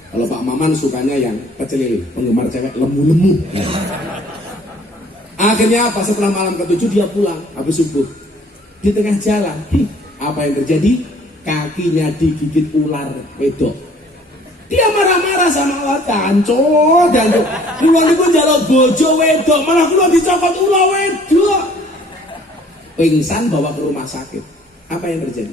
Kalau Pak Maman sukanya yang kecil, penggemar cewek lemu-lemu. Akhirnya apa? Setelah malam ke-7 dia pulang habis subuh. Di tengah jalan, apa yang terjadi? Kakinya digigit ular wedok. Dia marah-marah sama Allah, danco. Kula niku njaluk bojo wedok, malah kula dicopot ulah wedok. Pingsan bawa ke rumah sakit. Apa yang terjadi?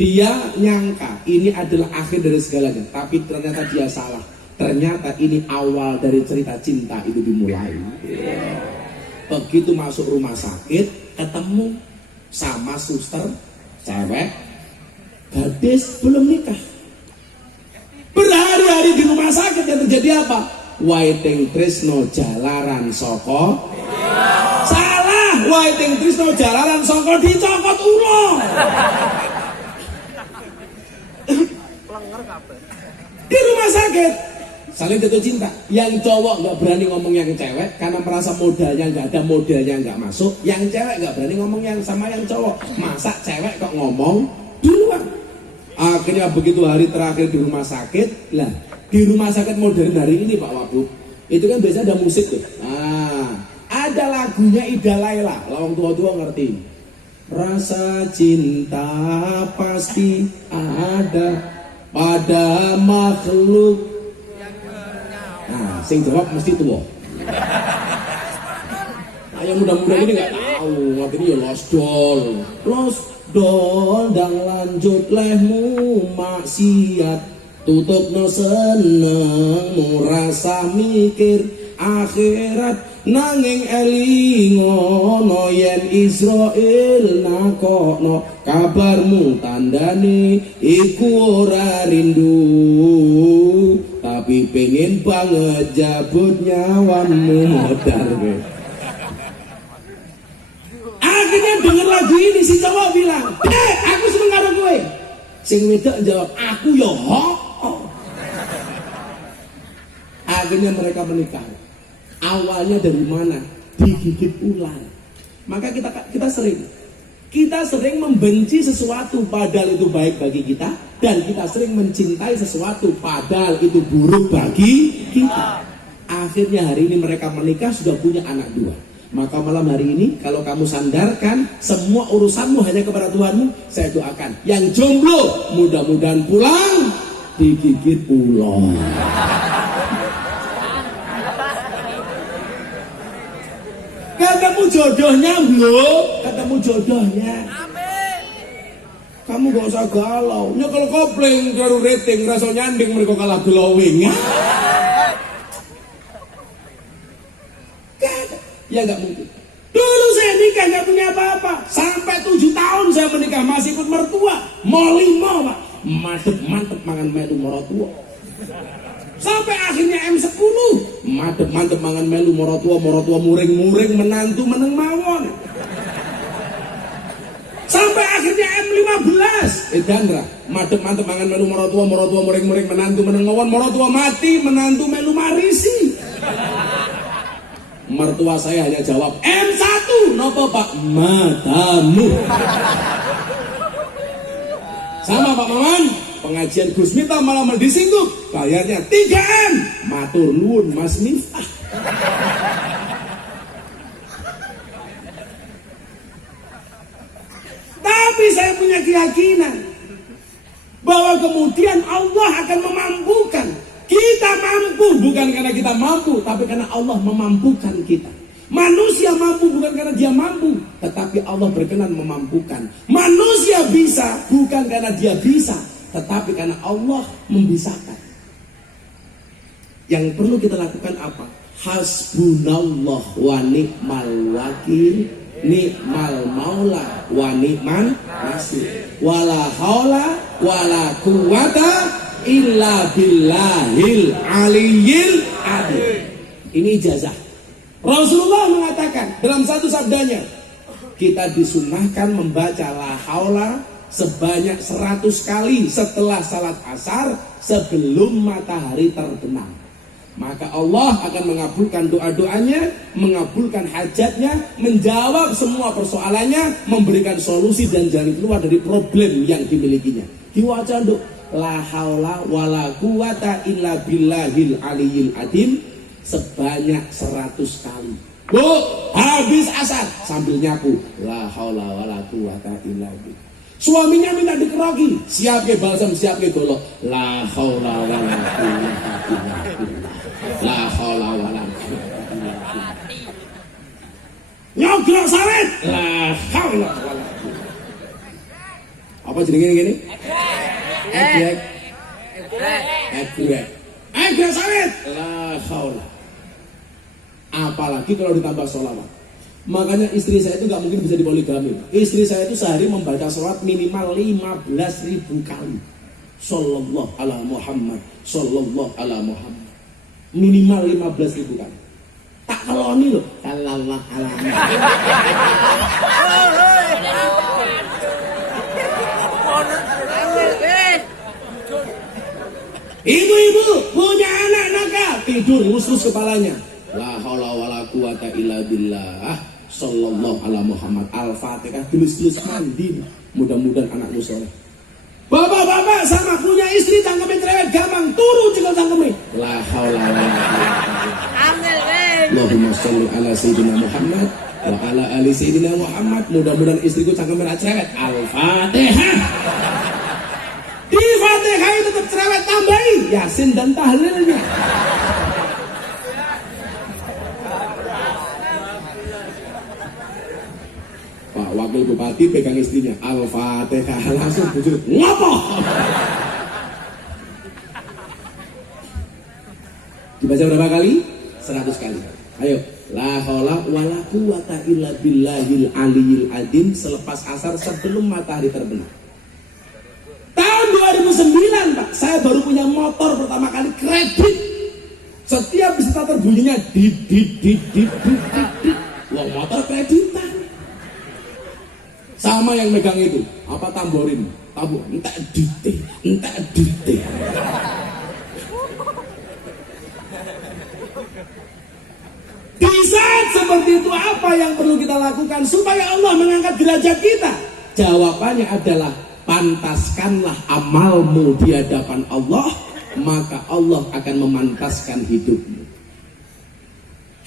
Dia nyangka ini adalah akhir dari segalanya, tapi ternyata dia salah. Ternyata ini awal dari cerita cinta itu dimulai. Begitu masuk rumah sakit, ketemu sama suster cewek, gadis belum nikah. Berhari-hari di rumah sakit yang terjadi apa? Waiting Trisno jalaran soko. Salah, Waiting Trisno jalaran soko dicopot ulo. Di rumah sakit saling jatuh cinta. Yang cowok nggak berani ngomong yang cewek karena merasa modalnya nggak ada, modalnya nggak masuk. Yang cewek nggak berani ngomong yang sama yang cowok. Masa cewek kok ngomong duluan? Akhirnya begitu hari terakhir di rumah sakit, lah di rumah sakit modern hari ini Pak Wabub, itu kan biasa ada musik tuh. Nah, ada lagunya Ida Laila, lawang tua-tua ngerti. Rasa cinta pasti ada pada makhluk. Nah, sing jawab mesti tua. Nah, yang muda-muda ini nggak tahu, ngerti ya los dol dang lanjut lehmu maksiat, tutup no seneng rasa mikir akhirat, nanging elingono yen Israel nakokno kabarmu tandane iku ora rindu, tapi pengen banget jabut nyawamu modar. Akhirnya denger lagu ini si cowok bilang, aku seneng karo kowe. Sing wedok jawab, aku yo ho. Akhirnya mereka menikah. Awalnya dari mana? Digigit ular. Maka kita sering membenci sesuatu padahal itu baik bagi kita, dan kita sering mencintai sesuatu padahal itu buruk bagi kita. Akhirnya hari ini mereka menikah, sudah punya anak 2. Maka malam hari ini kalau kamu sandarkan semua urusanmu hanya kepada Tuhanmu, saya doakan yang jomblo mudah-mudahan pulang digigit ular. Ketemu jodohnya belum? Ketemu jodohnya. Kamu gak usah galau. Ya kalau kopling karo rating rasa nyanding mereka kalah glowing. Ya nggak mungkin. Dulu saya nikah nggak punya apa-apa. Sampai 7 tahun saya menikah masih ikut mertua. Mau 5 Pak. Mantep mangan melu mertua. Sampai akhirnya M10. Mantep mangan melu mertua muring-muring menantu meneng mawon. Edandra madep mantep mangan melu maratua muring-muring menantu meneng ngawon maratua mati menantu melu marisi. Mertua saya hanya jawab M1 nopo Pak matamu. Sama Pak Maman, pengajian Gus Miftah malah disinggung, bayarnya 3M. Matur nuwun Mas Miftah. Tapi saya punya keyakinan bahwa kemudian Allah akan memampukan. Kita mampu bukan karena kita mampu, tapi karena Allah memampukan kita. Manusia mampu bukan karena dia mampu, tetapi Allah berkenan memampukan. Manusia bisa bukan karena dia bisa, tetapi karena Allah membisakan. Yang perlu kita lakukan apa? Hasbunallah wa ni'mal wakil, ni'mal maula wa ni'man nasir. Wala haula wala quwata illa billahil aliyil adil. Ini ijazah. Rasulullah mengatakan dalam satu sabdanya, kita disunahkan membaca la haula sebanyak 100 kali setelah salat asar sebelum matahari terbenam. Maka Allah akan mengabulkan doa-doanya, mengabulkan hajatnya, menjawab semua persoalannya, memberikan solusi dan jalan keluar dari problem yang dimilikinya. Diwaca nduk la haula wala quwata illa billahil aliyil adim sebanyak 100 kali. Bu, habis asar sambil nyapu la haula wala quwata illa billah. Suaminya minta dikeroki, siap ke balsam, siap ke golok. La haula wala quwata illa billah. La haula wala quwata illa billah. Nyogrok sawit. La haula wala quwata. Apa jenenge ngene? Egrek. Egrek sawit. La haula. Apalagi kalau ditambah sholawat. Makanya istri saya itu gak mungkin bisa dipoligami. Istri saya itu sehari membaca sholat minimal 15.000 kali. Sallallahu ala Muhammad, sallallahu ala Muhammad. Minimal 15.000 kali. Tak keloni loh. Sallallahu ala Muhammad. Ibu-ibu punya anak nakal tidur usus kepalanya. La haula wala quwata illa billah. Sallallahu ala Muhammad. Al-Fatihah tulis-tulis mandi. Mudah-mudahan anakmu soleh. Bapak-bapak sama punya istri cangkeme cerewet gampang turu cekel cangkeme. La haula wala quwata. Allahumma sholli ala sayyidina Muhammad wa ala ali sayyidina Muhammad. Mudah-mudahan istriku cangkeme cerewet. Al-Fatihah. Di Fatihah itu tetap cerewet, tambahin Yasin dan tahlilnya. Pak Wakil Bupati pegang istrinya Al-Fatihah langsung bujur ngopo. Dibaca berapa kali? 100 kali. Ayo, la haula wala quwata illa billahil aliyil adim selepas asar sebelum matahari terbenam. Tahun 2009 Pak, saya baru punya motor pertama kali kredit. Setiap starter bunyinya dit. Wah, motor kreditan. Sama yang megang itu, apa tamborin? Tambor, entek dite. Di saat seperti itu apa yang perlu kita lakukan supaya Allah mengangkat derajat kita? Jawabannya adalah pantaskanlah amalmu di hadapan Allah, maka Allah akan memantaskan hidupmu.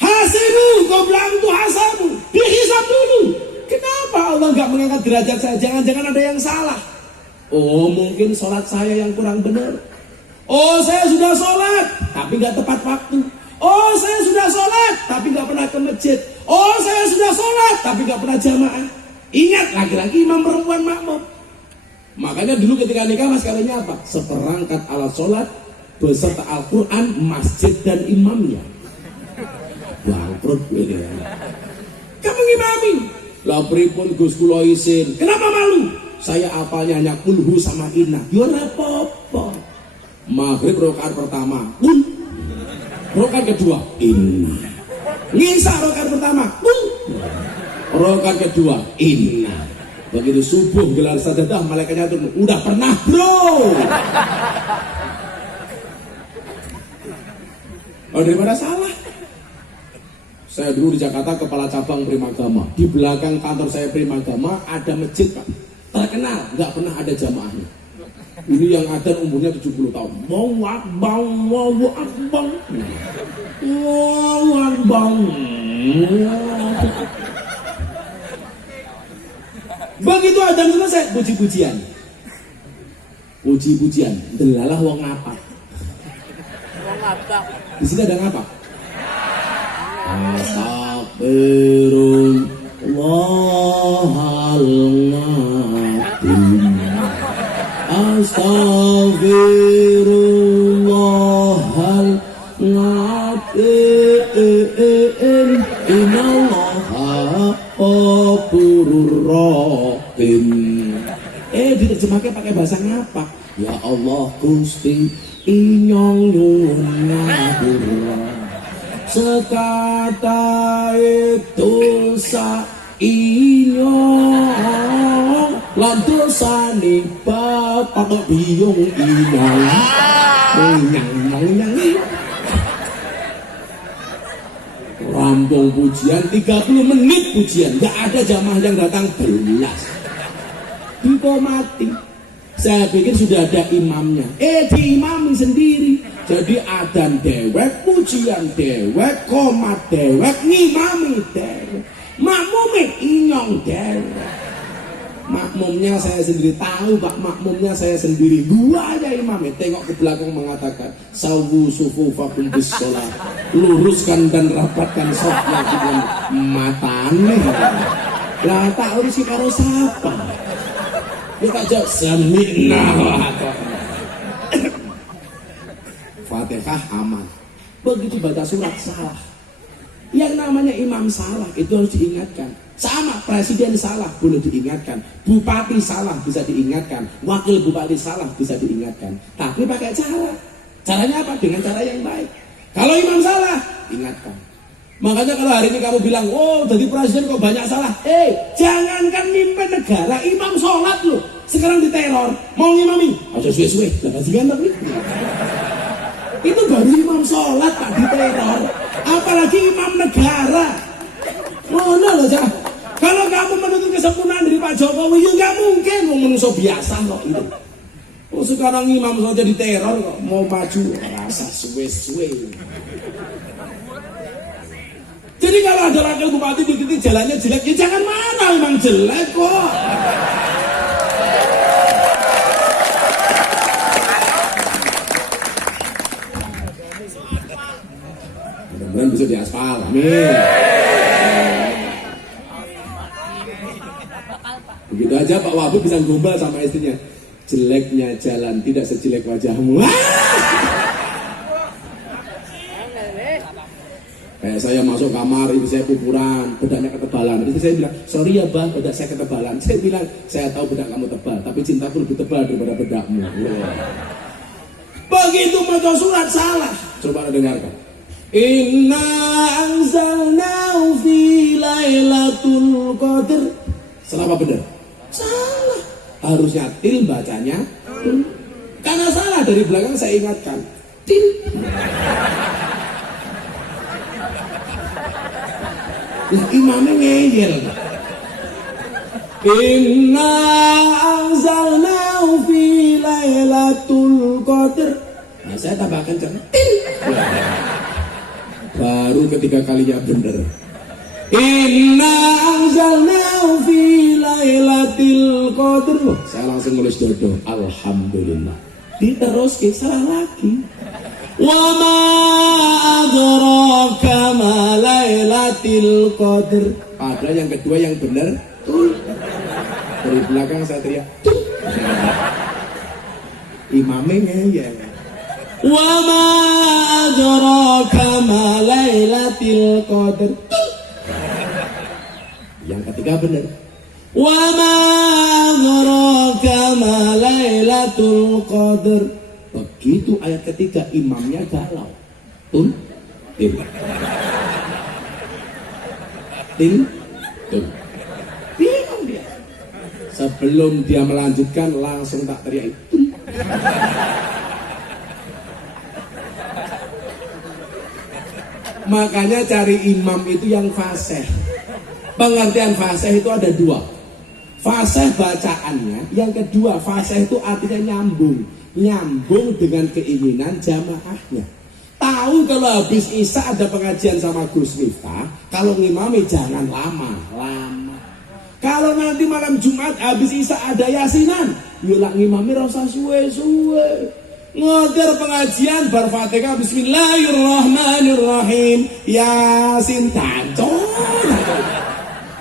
Hasibu qabla tuhasabu, dihisab dulu. Kenapa Allah nggak mengangkat derajat saya? Jangan-jangan ada yang salah. Oh, mungkin sholat saya yang kurang benar. Oh, saya sudah sholat tapi nggak tepat waktu. Oh, saya sudah sholat tapi nggak pernah ke masjid. Oh, saya sudah sholat tapi nggak pernah jamaah. Ingat, laki-laki imam, perempuan makmum. Makanya dulu ketika nikah mas kawinnya apa? Seperangkat alat sholat beserta Al-Quran, masjid dan imamnya. Bangkrut ini. Kamu ngimami? Lah pripun Gus kula isin. Kenapa malu? Saya apalnya hanya kulhu sama inna. Yo ora apa-apa. Maghrib rakaat pertama, kul. Rakaat kedua, inna. Ngisa rakaat pertama, kul. Rakaat kedua, inna. Begitu subuh gelar sajadah, malaikatnya turun. Udah pernah bro. Oh, daripada salah. Saya dulu di Jakarta kepala cabang Primagama. Di belakang kantor saya Primagama ada masjid Pak. Terkenal, nggak pernah ada jamaahnya. Ini yang ada umurnya 70 tahun. Allahu Akbar, Allahu Akbar, Allahu Akbar. Begitu adzan selesai, puji-pujian. Puji-pujian, delalah wong apa? Wong apa? Di sini ada ngapa? Astagfirullahaladzim, Astagfirullahaladzim, Innallaha ghafurur rahim. Diterjemahkan pakai bahasa ngapa? Ya Allah Gusti inyong nyuwun ngapura sekata itu sa inyong lan dosane bapak biyung inyong nyang rampung pujian 30 menit pujian, gak ada jamaah yang datang belas dikomati. Saya pikir sudah ada imamnya, diimami sendiri. Jadi adzan dewek, pujian dewek, komat dewek, ngimami dewek, makmumnya inyong dewek. Makmumnya saya sendiri tahu Pak, makmumnya saya sendiri. Dua aja imamnya, tengok ke belakang mengatakan sawu sufufakum bis sholat, luruskan dan rapatkan safnya dengan matane. Lah tak urusi karo siapa? Kita jawab sami'na wa ata'na. Fatihah aman. Begitu baca surat salah. Yang namanya imam salah itu harus diingatkan. Sama presiden salah boleh diingatkan, bupati salah bisa diingatkan, wakil bupati salah bisa diingatkan. Tapi pakai cara. Caranya apa? Dengan cara yang baik. Kalau imam salah, ingatkan. Makanya kalau hari ini kamu bilang, oh jadi presiden kok banyak salah. Jangankan mimpin negara, imam sholat loh. Sekarang diteror, mau ngimami, aja suwe-suwe, jangan digantar nih. Itu baru imam sholat Pak diteror. Apalagi imam negara. Mana loh Jah? Kalau kamu menuntut kesempurnaan dari Pak Jokowi, ya nggak mungkin. Mau manusia biasa kok itu. Oh sekarang imam saja diteror kok, mau maju rasa suwe-suwe. Jadi kalau ada wakil bupati dikritik jalannya jelek, ya jangan marah, memang jelek kok. Mudah-mudahan bisa diaspal, amin. Begitu aja Pak Wahbu bisa gombal sama istrinya. Jeleknya jalan tidak sejelek wajahmu. Kayak saya masuk kamar, ibu saya pupuran, bedaknya ketebalan. Itu saya bilang, sorry ya bang, bedak saya ketebalan. Saya bilang, saya tahu bedak kamu tebal, tapi cintaku lebih tebal daripada bedakmu. Begitu baca surat salah. Coba dengarkan. Inna anzalnahu fi lailatul qadr. Salah apa benar? Salah. Harusnya til bacanya. Karena salah dari belakang saya ingatkan. Til. Lah imamnya ngeyel. Inna anzalnahu fi lailatul qadr. Nah, saya tambahkan centil. Baru ketiga kalinya benar. Inna anzalnahu fi lailatul qadr. Saya langsung nulis dodo. Alhamdulillah. Diterus salah lagi. Wa ma adraka ma lailatul qadr. Padahal yang kedua yang benar. Dari belakang saya teriak. Imamnya ngeyel. Wa ma adraka ma lailatul qadr. Yang ketiga benar. Wa ma adraka ma lailatul qadr. Begitu ayat ketiga imamnya galau. Tun, tim, tim, tun. Bingung dia. Sebelum dia melanjutkan langsung tak teriak itu. Makanya cari imam itu yang fasih. Pengertian fasih itu ada dua. Fasih bacaannya, yang kedua fasih itu artinya nyambung. Nyambung dengan keinginan jamaahnya. Tahu kalau habis Isya ada pengajian sama Gus Miftah, kalau ngimami jangan lama-lama. Kalau nanti malam Jumat habis Isya ada yasinan, yulang ngimami rasa suwe-suwe. Ngoder pengajian bar Fatihah bismillahirrahmanirrahim Yasin tancol.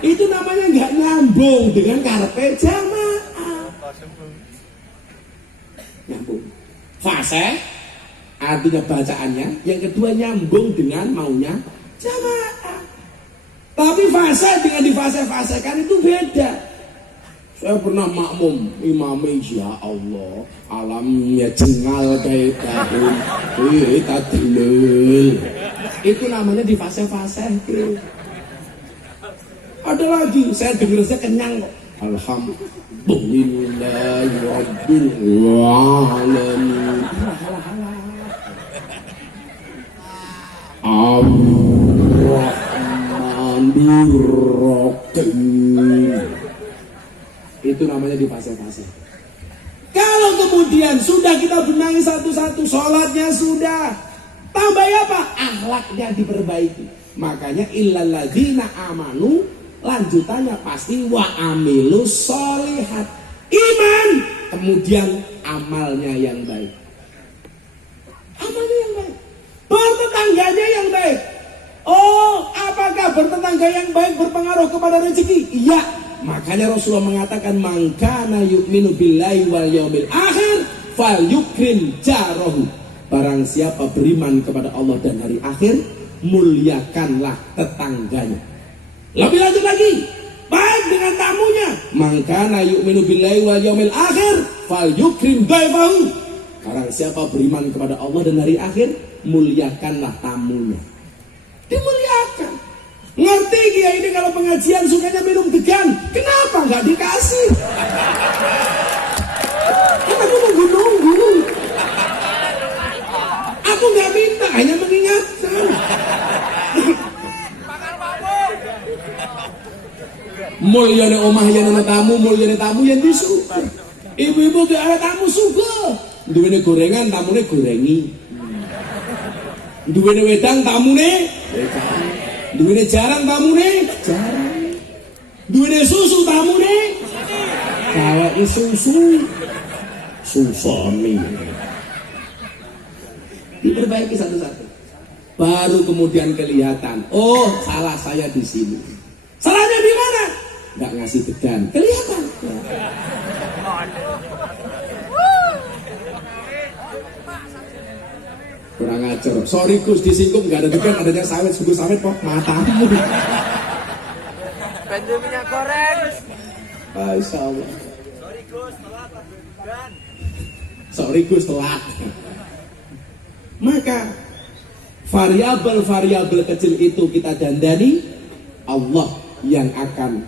Itu namanya nggak nyambung dengan karepe jamaah. Nyambung. Fase artinya bacaannya, yang kedua nyambung dengan maunya jamaah. Tapi fase dengan difase-fasekan itu beda. Saya pernah makmum imami, ya Allah, alamnya cengal kayak tahun kita delul. Itu namanya difase-fase. Ada lagi, saya dengar saya kenyang kok. Alhamdulillahirabbil alamin. Itu namanya di fase-fase. Kalau kemudian sudah kita benahi satu-satu, sholatnya sudah, tambah apa? Akhlaknya diperbaiki. Makanya illal ladzina amanu, lanjutannya pasti wa amilus sholihat. Iman, kemudian amalnya yang baik. Amalnya yang baik. Bertetangganya yang baik. Oh, apakah bertetangga yang baik berpengaruh kepada rezeki? Iya. Makanya Rasulullah mengatakan man kana yu'minu billahi wal yaumil akhir falyukrim jarahu. Barang siapa beriman kepada Allah dan hari akhir, muliakanlah tetangganya. Lebih lanjut lagi, baik dengan tamunya. Man kana yu'minu billahi wal yaumil akhir falyukrim daifahu. Barang siapa beriman kepada Allah dan hari akhir, muliakanlah tamunya. Dimuliakan. Ngerti dia ini kalau pengajian sukanya minum degan, kenapa nggak dikasih? Kan aku nunggu. Aku nggak minta, hanya mengingatkan. Mulyane omah yen ana tamu, mulyane tamu yen disuka. Ibu-ibu gak ada tamu suka. Duwene gorengan, tamune gorengi. Duwene wedang, tamune wedang. Duwene jarang, tamune jarang. Duwene susu, tamune gaweke susu. Susoni. Diperbaiki satu-satu. Baru kemudian kelihatan, oh salah saya di sini. Salahnya di mana? Nggak ngasih degan. Kelihatan. Kurang ajar. Sorry Gus, disinggung nggak ada degan, adanya sawit, suku sawit kok matamu. Bantu minyak goreng. Masya Allah. Sorry Gus, telat degan. Sorry Gus, telat. Maka variabel-variabel kecil itu kita dandani, Allah yang akan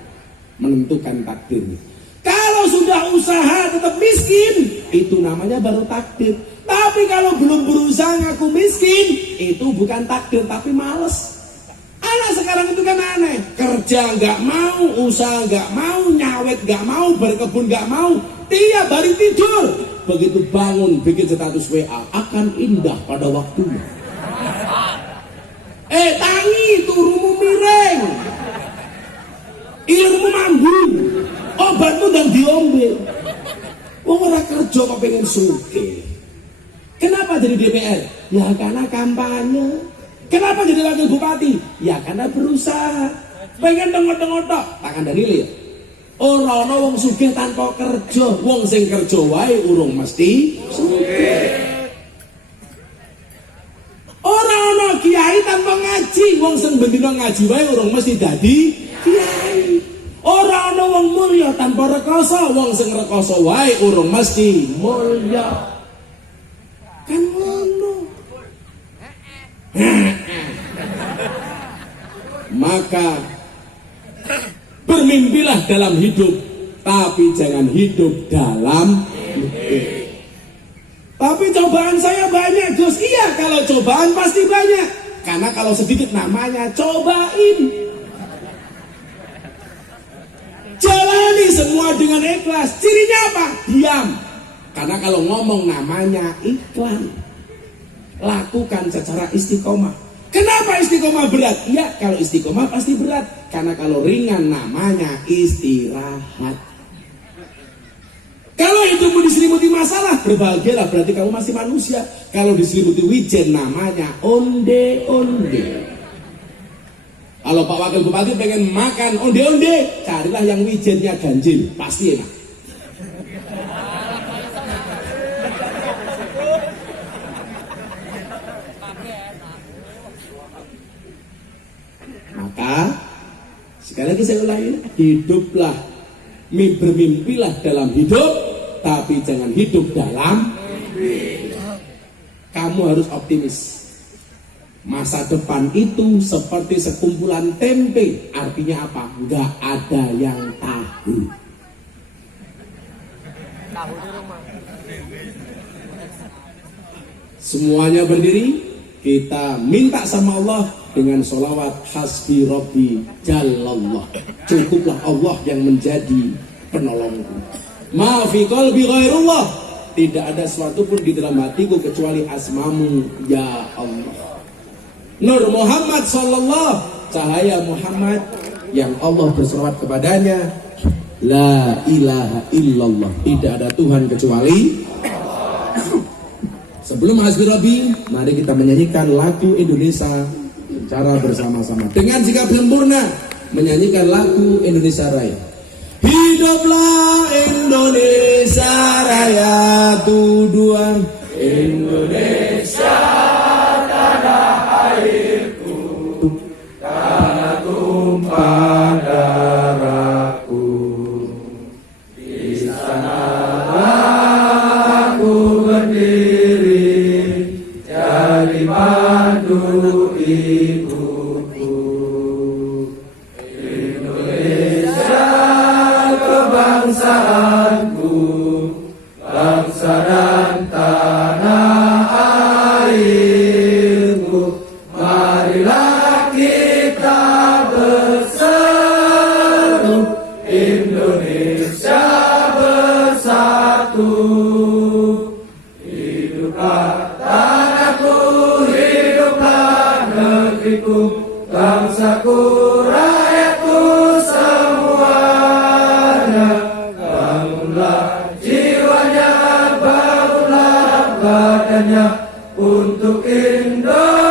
menentukan takdirnya. Kalau sudah usaha tetap miskin, itu namanya baru takdir. Tapi kalau belum berusaha ngaku miskin, itu bukan takdir tapi males. Anak sekarang itu kan aneh, kerja nggak mau, usaha nggak mau, nyawet nggak mau, berkebun nggak mau, tiap hari tidur. Begitu bangun bikin status WA, akan indah pada waktunya. Tangi turumu miring, ilmu mambung, obatmu dan diombe. Wong ora kerja kok pengen sugih. Kenapa jadi DPR? Ya karena kampanye. Kenapa jadi wakil bupati? Ya karena berusaha. Pengen tengok-tengok tok, tak kandhani lho. Ora ana wong sugih tanpa kerja. Wong sing kerja wae urung mesti sugih. Ora ana kiai tanpa ngaji. Wong sing bendina ngaji wae urung mesti dadi kiai. Ora ana wong mulya tanpa rekoso. Wong sing rekoso wae urung mesti mulya. Kan ngono. Maka bermimpilah dalam hidup, tapi jangan hidup dalam mimpi. Tapi cobaan saya banyak, Gus. Iya, kalau cobaan pasti banyak. Karena kalau sedikit namanya cobain. Jalani semua dengan ikhlas. Cirinya apa? Diam. Karena kalau ngomong namanya iklan. Lakukan secara istiqomah. Kenapa istiqomah berat? Ya, kalau istiqomah pasti berat. Karena kalau ringan namanya istirahat. Kalau hidupmu diselimuti masalah, berbahagialah, berarti kamu masih manusia. Kalau diselimuti wijen namanya onde-onde. Kalau Pak Wakil Bupati pengen makan onde-onde, carilah yang wijennya ganjil, pasti enak. Maka sekali lagi saya ulangi, hiduplah, bermimpilah dalam hidup, tapi jangan hidup dalam mimpi. Kamu harus optimis. Masa depan itu seperti sekumpulan tempe. Artinya apa? Gak ada yang tahu. Semuanya berdiri. Kita minta sama Allah dengan sholawat hasbi rabbi jalallah. Cukuplah Allah yang menjadi penolongku. Ma fi qalbi ghairullah. Tidak ada sesuatu pun di dalam hatiku kecuali asmamu ya Allah. Nur Muhammad sallallahu, cahaya Muhammad yang Allah berselawat kepadanya. La ilaha illallah. Tidak ada Tuhan kecuali Sebelum hasbi rabbi, mari kita menyanyikan lagu Indonesia secara bersama-sama dengan sikap sempurna, menyanyikan lagu Indonesia Raya. Hiduplah Indonesia Raya, tuduhan Indonesia tanah airku, tanah tumpah darahku. Di sanalah aku berdiri, jadi pandu ibuku. Bangsaanku, bangsa dan tanah airku, marilah kita berseru, Indonesia bersatu. Hiduplah tanahku, hiduplah negeriku, bangsaku, rakyatku semuanya. Bangunlah jiwanya, bangunlah badannya untuk Indonesia.